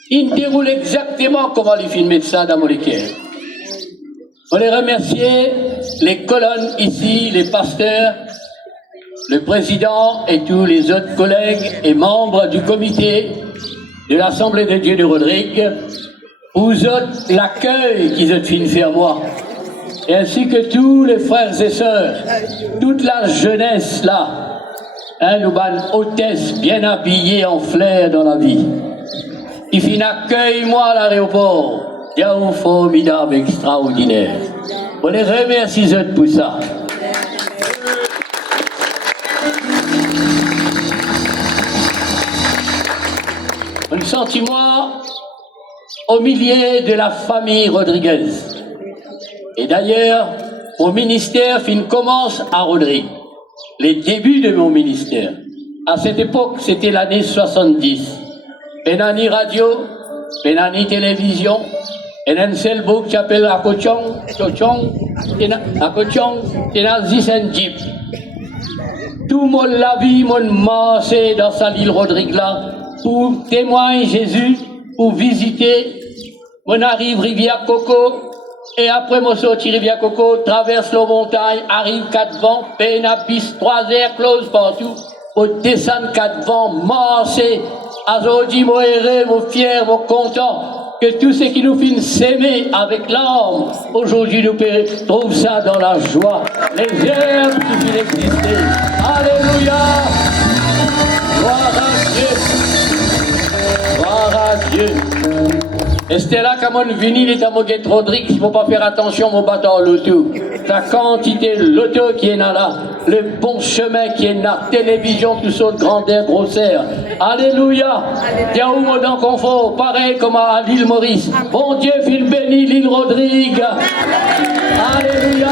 Il déroule exactement comment il filme ça dans mon cœur. Je voulais remercier les colonnes ici, les pasteurs, le président et tous les autres collègues et membres du comité de l'Assemblée de Dieu de Rodrigue, pour l'accueil qu'ils ont fait à moi, et ainsi que tous les frères et sœurs, toute la jeunesse là, nous ban hôtesse bien habillée en flair dans la vie, qui fin accueille moi à l'aéroport, bien formidable, extraordinaire. On les remercie pour ça. On sentit moi au milieu de la famille Rodriguez. Et d'ailleurs, mon ministère commence à Rodrigue. Les débuts de mon ministère. À cette époque, c'était l'année 70. Penani radio, Penani télévision, et un seul book qui s'appelle Akochong, Tenazis and Jeep. Tout mon la vie, mon marché dans sa île Rodrigue là, pour témoigner Jésus, pour visiter. On arrive Rivière Coco, et après mon sorti Rivière Coco, traverse la montagne, arrive 4 vents, pénapis, 3 airs, close partout, pour descendre 4 vents, marcher. Aujourd'hui, mon heureux, mon fier, mon content, que tout ce qui nous fait s'aimer avec l'âme, aujourd'hui nous trouvons ça dans la joie. Les herbes qui viennent exister. Alléluia! Gloire à Dieu! Gloire à Dieu! Et c'était là quand on venu, il est à Moguet Rodrigue, il ne faut pas faire attention mon bâton l'auto. La quantité de l'auto qui est là, le bon chemin qui est là, télévision, tout ça de grandeur, grosseur. Alléluia! Tiens où mon dans confort, pareil comme à l'île Maurice. Bon Dieu, fil béni l'île Rodrigue. Alléluia!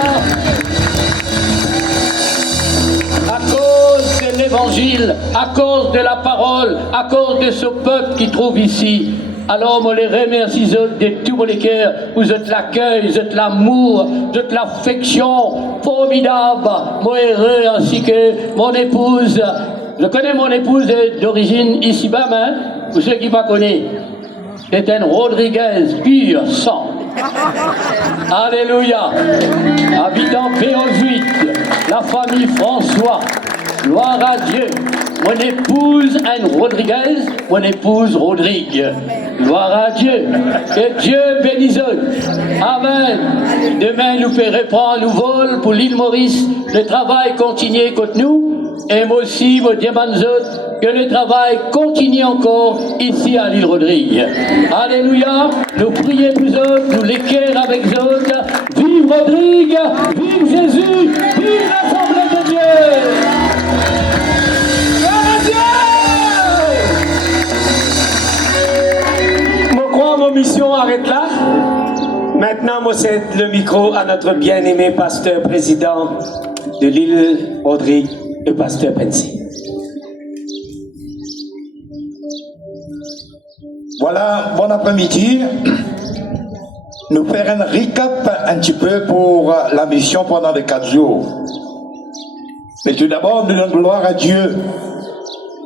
À cause de l'évangile, à cause de la parole, à cause de ce peuple qui trouve ici. Alors, je les remercie de tout mon cœur. Vous êtes l'accueil, vous êtes l'amour, vous êtes l'affection formidable. Moi heureux, ainsi que mon épouse. Je connais mon épouse d'origine ici-bas, hein, pour ceux qui ne la connaissent. C'est une Rodriguez pur sang. Alléluia. Habitant PO8, la famille François. Gloire à Dieu. Mon épouse Anne Rodriguez, mon épouse Rodrigue. Gloire à Dieu. Que Dieu bénisse. Amen. Demain, nous reprendre nous vol pour l'île Maurice. Le travail continue contre nous. Et moi aussi, je demande que le travail continue encore ici à l'île Rodrigue. Alléluia. Nous prions pour eux, nous l'équerrons avec eux. Vive Rodrigue, vive Jésus, vive l'Assemblée de Dieu. Mon mission arrête là. Maintenant, moi, c'est le micro à notre bien-aimé pasteur président de l'île Rodrigue, le pasteur Pensi. Voilà, bon après-midi. Nous faire un recap un petit peu pour la mission pendant les 4 jours. Mais tout d'abord, nous donnons gloire à Dieu,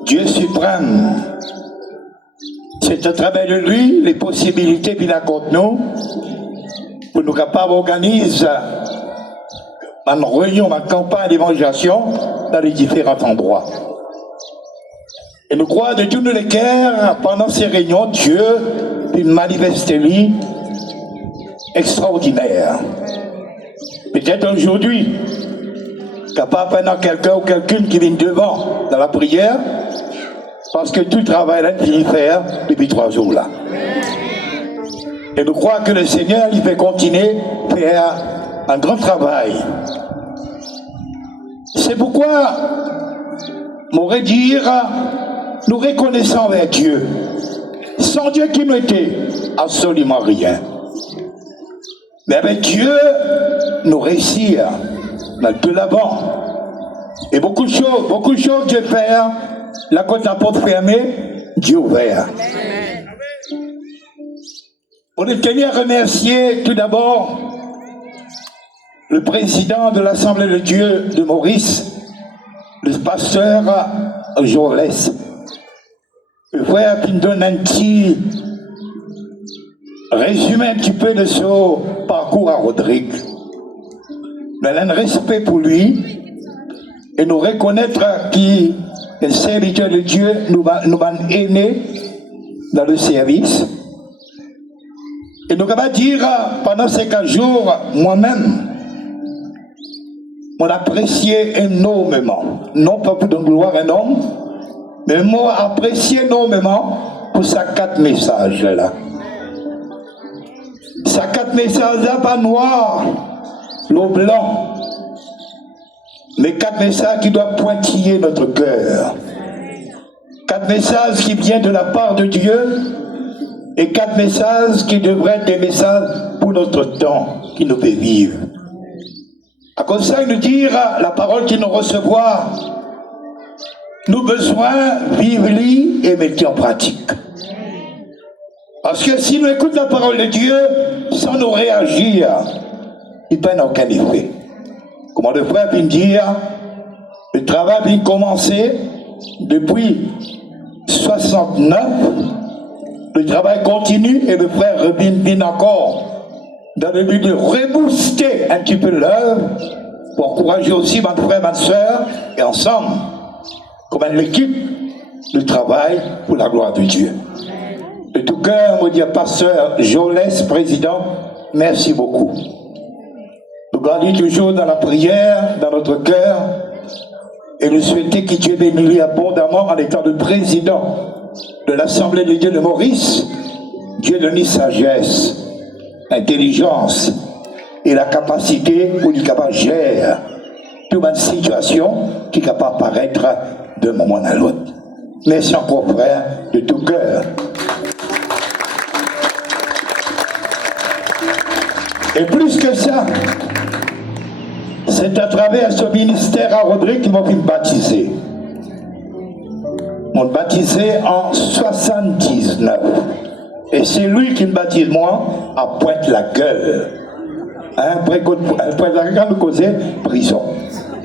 Dieu suprême. C'est à travers de lui les possibilités qu'il a contre nous pour nous capables d'organiser une réunion, une campagne d'évangélisation dans les différents endroits. Et nous croyons de tout le cœur, pendant ces réunions, Dieu peut manifester lui extraordinaire. Peut-être aujourd'hui, capable pendant quelqu'un ou quelqu'une qui vient devant dans la prière, parce que tout le travail là, il faire depuis 3 jours là. Et nous croyons que le Seigneur, il fait continuer à faire un grand travail. C'est pourquoi, m'aurait dire, nous reconnaissons envers Dieu. Sans Dieu qui nous était absolument rien. Mais avec Dieu, nous réussissons dans de l'avant. Et beaucoup de choses Dieu fait. La côte la porte fermée, Dieu ouvert. On est tenu à remercier tout d'abord le président de l'Assemblée de Dieu de Maurice, le pasteur Jolès. Le frère qui nous donne un petit résumé un petit peu de son parcours à Rodrigue. Nous avons un respect pour lui et nous reconnaître qu'il le serviteur de Dieu nous avons aînés dans le service. Et nous allons dire, pendant ces 4 jours, moi-même, on apprécié énormément, non pas pour donner gloire à un homme, mais moi apprécié énormément pour ces 4 messages là. Ces 4 messages là, pas noir, l'eau blanc. Mais 4 messages qui doivent pointiller notre cœur. 4 messages qui viennent de la part de Dieu et 4 messages qui devraient être des messages pour notre temps qui nous fait vivre. À cause de ça, il nous dit la parole qu'il nous recevoir, nous besoin vivre et mettre en pratique. Parce que si nous écoutons la parole de Dieu sans nous réagir, il n'y a aucun effet. Comment le frère vient dire, le travail vient commencer depuis 69, le travail continue et le frère revient encore dans le but de rebooster un petit peu l'œuvre pour encourager aussi ma frère, ma soeur et ensemble, comme une équipe, le travail pour la gloire de Dieu. De tout cœur, me dit pasteur Jolès, président, merci beaucoup. Nous gardons toujours dans la prière, dans notre cœur, et nous souhaitons que Dieu bénisse abondamment en étant le président de l'Assemblée de Dieu de Maurice. Dieu donne sagesse, intelligence et la capacité pour lui capable de gérer toute une situation qui est capable d'apparaître d'un moment à l'autre. Merci encore, frère, de tout cœur. Et plus que ça, c'est à travers ce ministère à Rodrigue qu'ils m'ont fait baptiser. Ils m'ont baptisé en 79. Et c'est lui qui me baptise moi à Pointe-la-Gueule. Après Pointe-la-Gueule, nous causons prison.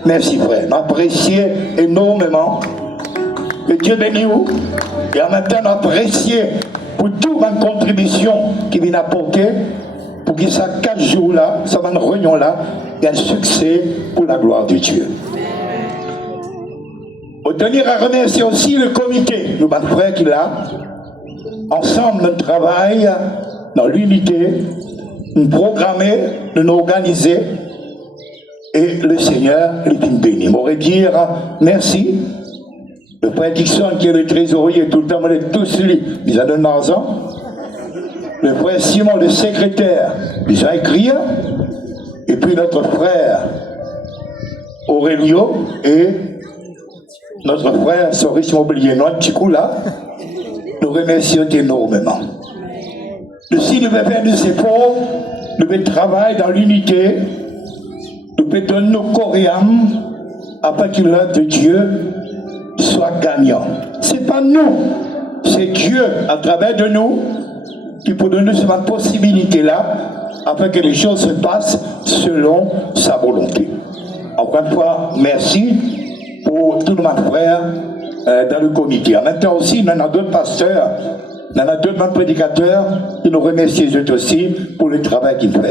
Merci frère, j'apprécie énormément. Que Dieu bénisse vous. Et en même temps, j'apprécie pour toute ma contribution qui vient apporter pour que ça 4 jours là, ça va une réunion là, il y a un succès pour la gloire de Dieu. Pour tenir à remercier aussi le comité, le frère qui est là, ensemble, nous travaillons dans l'unité, nous programmer, nous organiser, et le Seigneur les bénit. M'aurait dire merci. Le frère Dixon, qui est le trésorier, tout le temps, on est tous lui, ils ont donné l'argent. Le frère Simon, le secrétaire, ils ont écrit. Et puis notre frère Aurélio et notre frère Soris Mobilier, notre petit coup là, nous remercions énormément. Si nous pouvons faire des efforts, nous pouvons travailler dans l'unité, nous pouvons donner nos corps et âmes afin que l'œuvre de Dieu soit gagnant. Ce n'est pas nous, c'est Dieu à travers de nous qui peut donner cette possibilité-là afin que les choses se passent selon sa volonté. Encore une fois, merci pour tous nos frères dans le comité. En même temps aussi, il y en a d'autres pasteurs, il y en a d'autres prédicateurs qui nous remercient eux aussi pour le travail qu'ils font.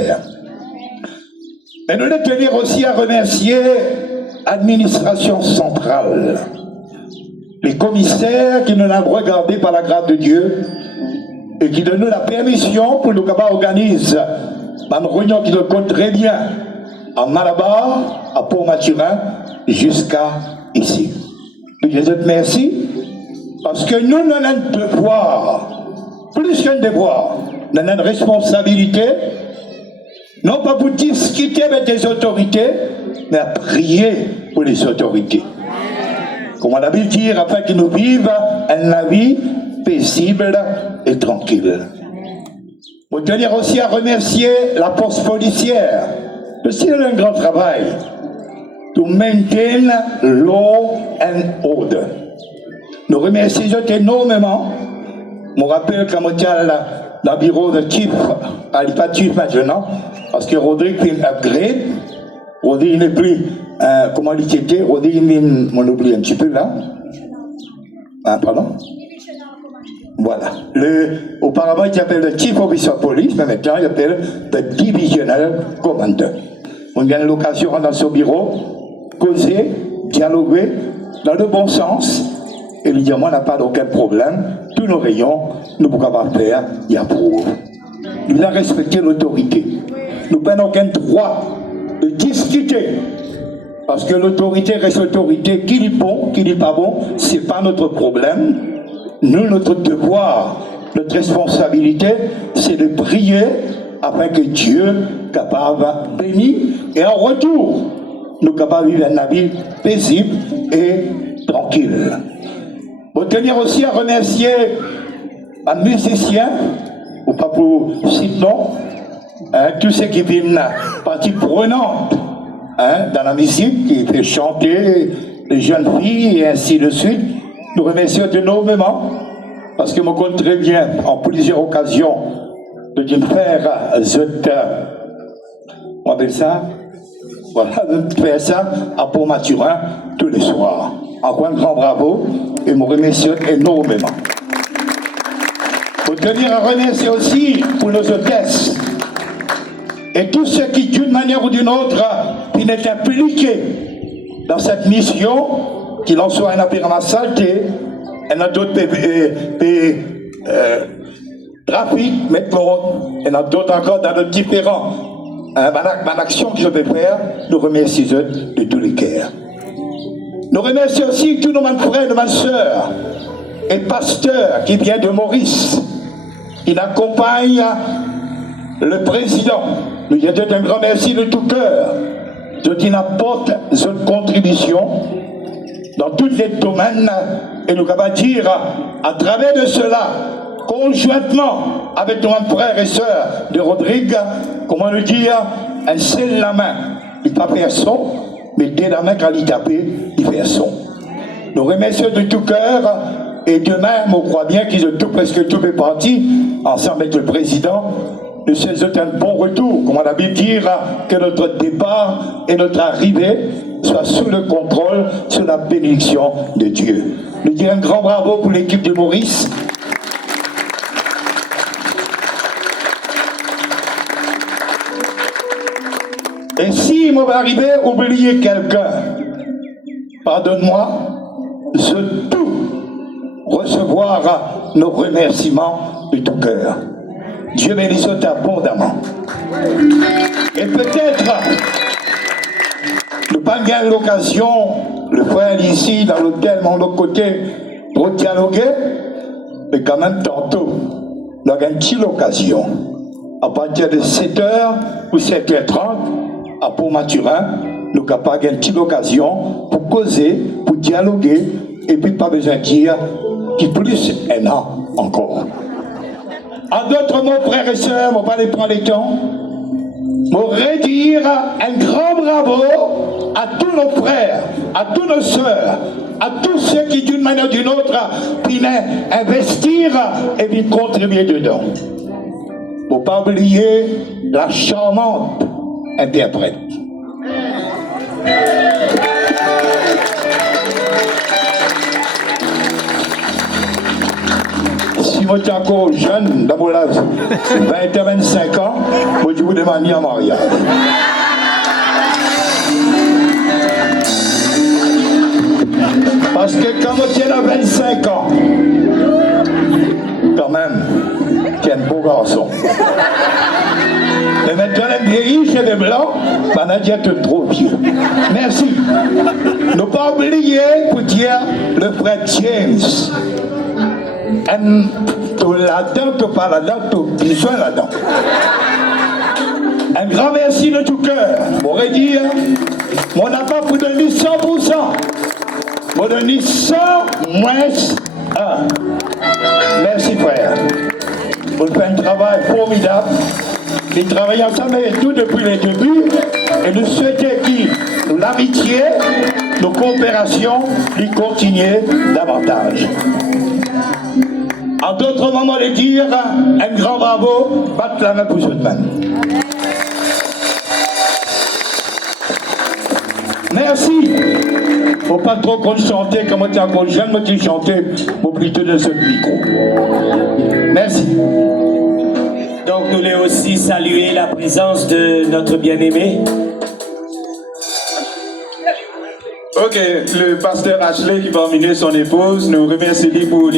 Mais nous devons tenir aussi à remercier l'administration centrale, les commissaires qui nous ont regardés par la grâce de Dieu et qui donnent nous la permission pour nous organiser une réunion qui nous compte très bien à Malabar, à Port-Mathurin, jusqu'à ici. Je vous remercie parce que nous avons un devoir, plus qu'un devoir, nous avons une responsabilité, non pas pour discuter avec les autorités, mais à prier pour les autorités. Comme on a pu dire, afin qu'ils nous vivent une vie paisible et tranquille. Pour tenir aussi à remercier la force policière, aussi un grand travail, to maintain law and order. Nous remercions énormément. Je me rappelle quand j'étais dans le bureau de Chief, pas Chief maintenant, parce que Rodrigue fait un upgrade. Rodrigue n'est plus, comment il était, Rodrigue, on oublie un petit peu là. Pardon? Voilà. Auparavant, il s'appelle le Chief Officer Police, mais maintenant, il s'appelle le Divisional Commander. On a l'occasion dans ce bureau, causer, dialoguer dans le bon sens, et évidemment, on n'a pas d'aucun problème. Tous nos rayons, nous ne pouvons pas faire, il y a pour. Nous devons respecter l'autorité. Nous n'avons aucun droit de discuter. Parce que l'autorité reste autorité. Qui dit bon, qui dit pas bon, ce n'est pas notre problème. Nous, notre devoir, notre responsabilité, c'est de prier afin que Dieu capable de bénir et en retour, nous capables de vivre une vie paisible et tranquille. Pour tenir aussi à remercier un musicien, ou pas pour citer non, tous ceux qui viennent partie prenante dans la musique, qui fait chanter les jeunes filles et ainsi de suite. Nous remercions énormément parce que je me compte très bien en plusieurs occasions de faire on appelle ça, voilà, de faire ça à Port-Mathurin tous les soirs. Encore un grand bravo et me remercie énormément. Pour tenir à remercier aussi pour nos hôtesses et tous ceux qui, d'une manière ou d'une autre, qui n'est impliqués dans cette mission, qu'il en soit un appel à ma santé, un d'autres trafic, mais il y en a d'autres encore dans de différents actions que je vais faire. Nous remercions de tous les cœurs. Nous remercions aussi tous nos frères et nos sœurs et pasteurs qui viennent de Maurice, qui accompagnent le président. Nous lui disons un grand merci de tout cœur. Qui apporte une contribution dans tous les domaines et nous pouvons dire à travers de cela, conjointement avec nos frères et sœurs de Rodrigue, comment nous dire, un seul la main, il ne peut pas faire son, mais dès la main quand il tape, il fait son. Nous remercions de tout cœur et demain, on croit bien qu'ils ont presque tout fait partie, ensemble avec le président. Nous souhaitons un bon retour, comme on a pu dire, que notre départ et notre arrivée soient sous le contrôle, sous la bénédiction de Dieu. Nous disons un grand bravo pour l'équipe de Maurice. Et si moi vais arriver à oublier quelqu'un, pardonne-moi, je tout recevoir nos remerciements de tout cœur. Dieu bénisse abondamment. Et peut-être, nous pas gagner l'occasion, le frère ici, dans l'hôtel, mon autre côté, pour dialoguer, mais quand même tantôt, nous avons une petite occasion. À partir de 7h ou 7h30, à Pont-Mathurin, nous avons une petite occasion pour causer, pour dialoguer, et puis pas besoin de dire qu'il plus un an encore. En d'autres mots, frères et sœurs, on va pas les prendre les temps. Pour redire un grand bravo à tous nos frères, à tous nos sœurs, à tous ceux qui d'une manière ou d'une autre puis investir et puis contribuer dedans. Pour pas oublier la charmante interprète. Si vous êtes encore jeune, dans mon âge, 20 à 25 ans, moi je vous demande en mariage. Parce que quand vous êtes à 25 ans, quand même, tu es un beau garçon. Et maintenant, les vieillis chez les blancs, on a dit être trop vieux. Merci. Ne pas oublier pour dire le frère James. Là-dedans, tu parles là-dedans, tu besoin là-dedans. Un grand merci de tout cœur. Pour dire, mon n'a pas pour donner 100%. Pour donner 100 moins 1. Merci frère. Vous faites un travail formidable. Nous travaillons ensemble et tout depuis le début. Et nous souhaitons que l'amitié, nos coopérations, lui continuent davantage. En d'autres moments de dire, un grand bravo, battre la main pour cette main. Merci. Faut pas trop qu'on chante, comme on était encore jeune, moi qui chantais, mais plutôt de ce micro. Merci. Donc nous voulons aussi saluer la présence de notre bien-aimé. Ok, le pasteur Ashley qui va emmener son épouse, nous remercions pour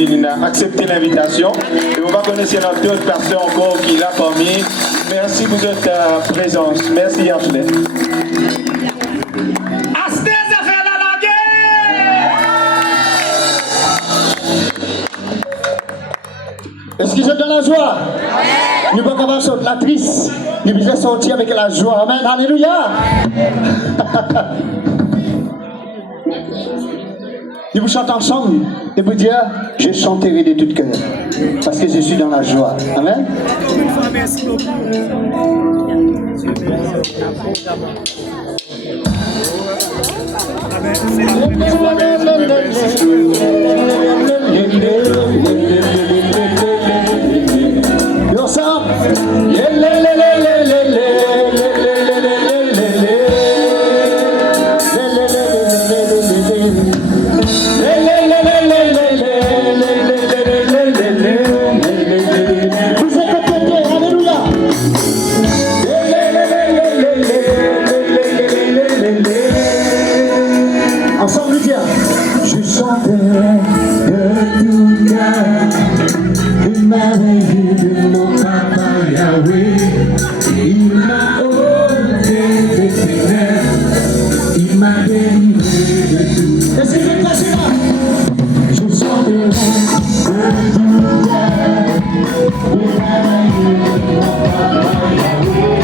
accepter l'invitation. Et on va connaître notre autre pasteur encore qui l'a parmi. Merci pour votre présence. Merci Ashley. Ashley, ça fait la guerre! Est-ce que vous êtes dans la joie? Nous ne pouvons pas avoir sortir la triste. Nous devons sortir avec la joie. Amen. Alléluia. Nous vous chantons ensemble et vous dire, je chanterai de tout cœur parce que je suis dans la joie. Amen. Merci beaucoup. Ensemble, dire, je chanterai de tout cœur, il m'a réveillé de mon papa Yahweh, il m'a ôté des ténèbres, il m'a délivré de tout. Est-ce que je vais classer là? Je chanterai de tout cœur, il m'a réveillé de mon papa Yahweh,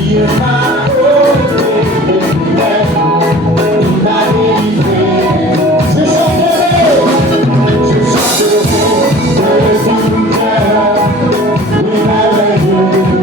il m'a ôté des ténèbres. Je chanterai de tout cœur, oui,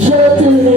Je te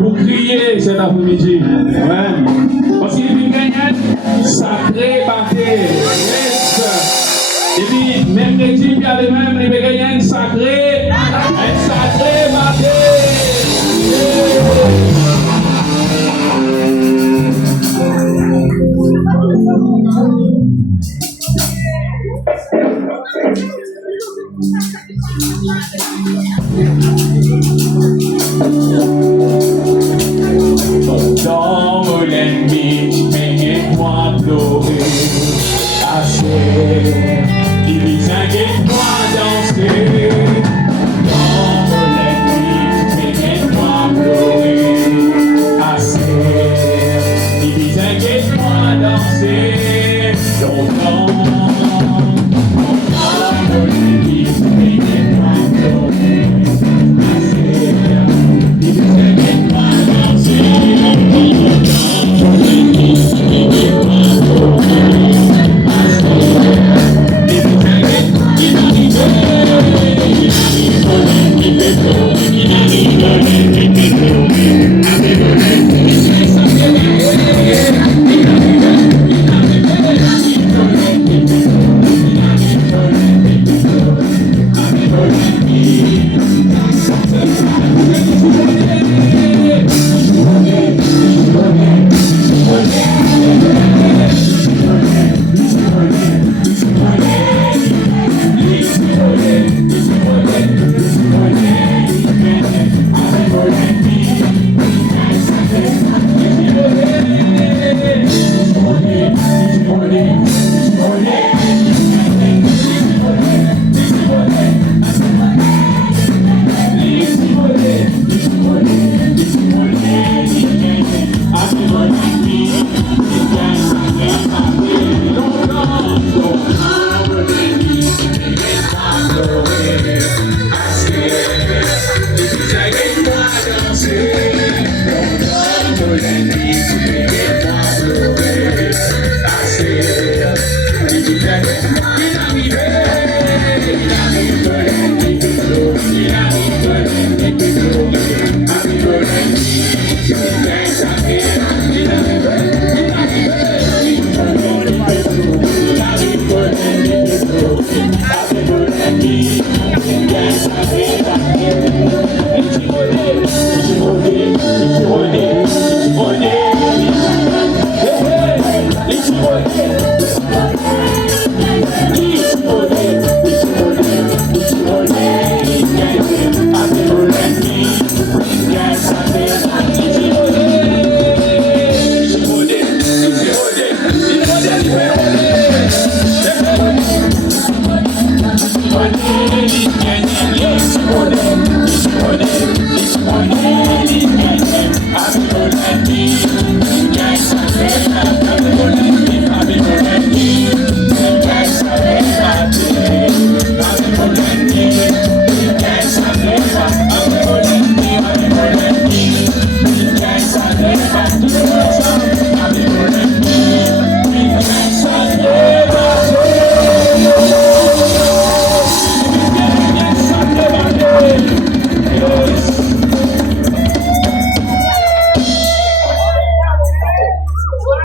pour crier cet après-midi. Amen. Parce qu'il vient gagner sacré baptême. Et puis, mercredi, il y a les mêmes, il va gagner un sacré baptême. Dans mon ennemi, mais moi pleurer, assez, divise moi danser. Dans mon ennemi, mais moi pleurer, assez, divise moi danser. Longtemps, dans mon ennemi, mais moi pleurer, assez, divise moi danser. Danser,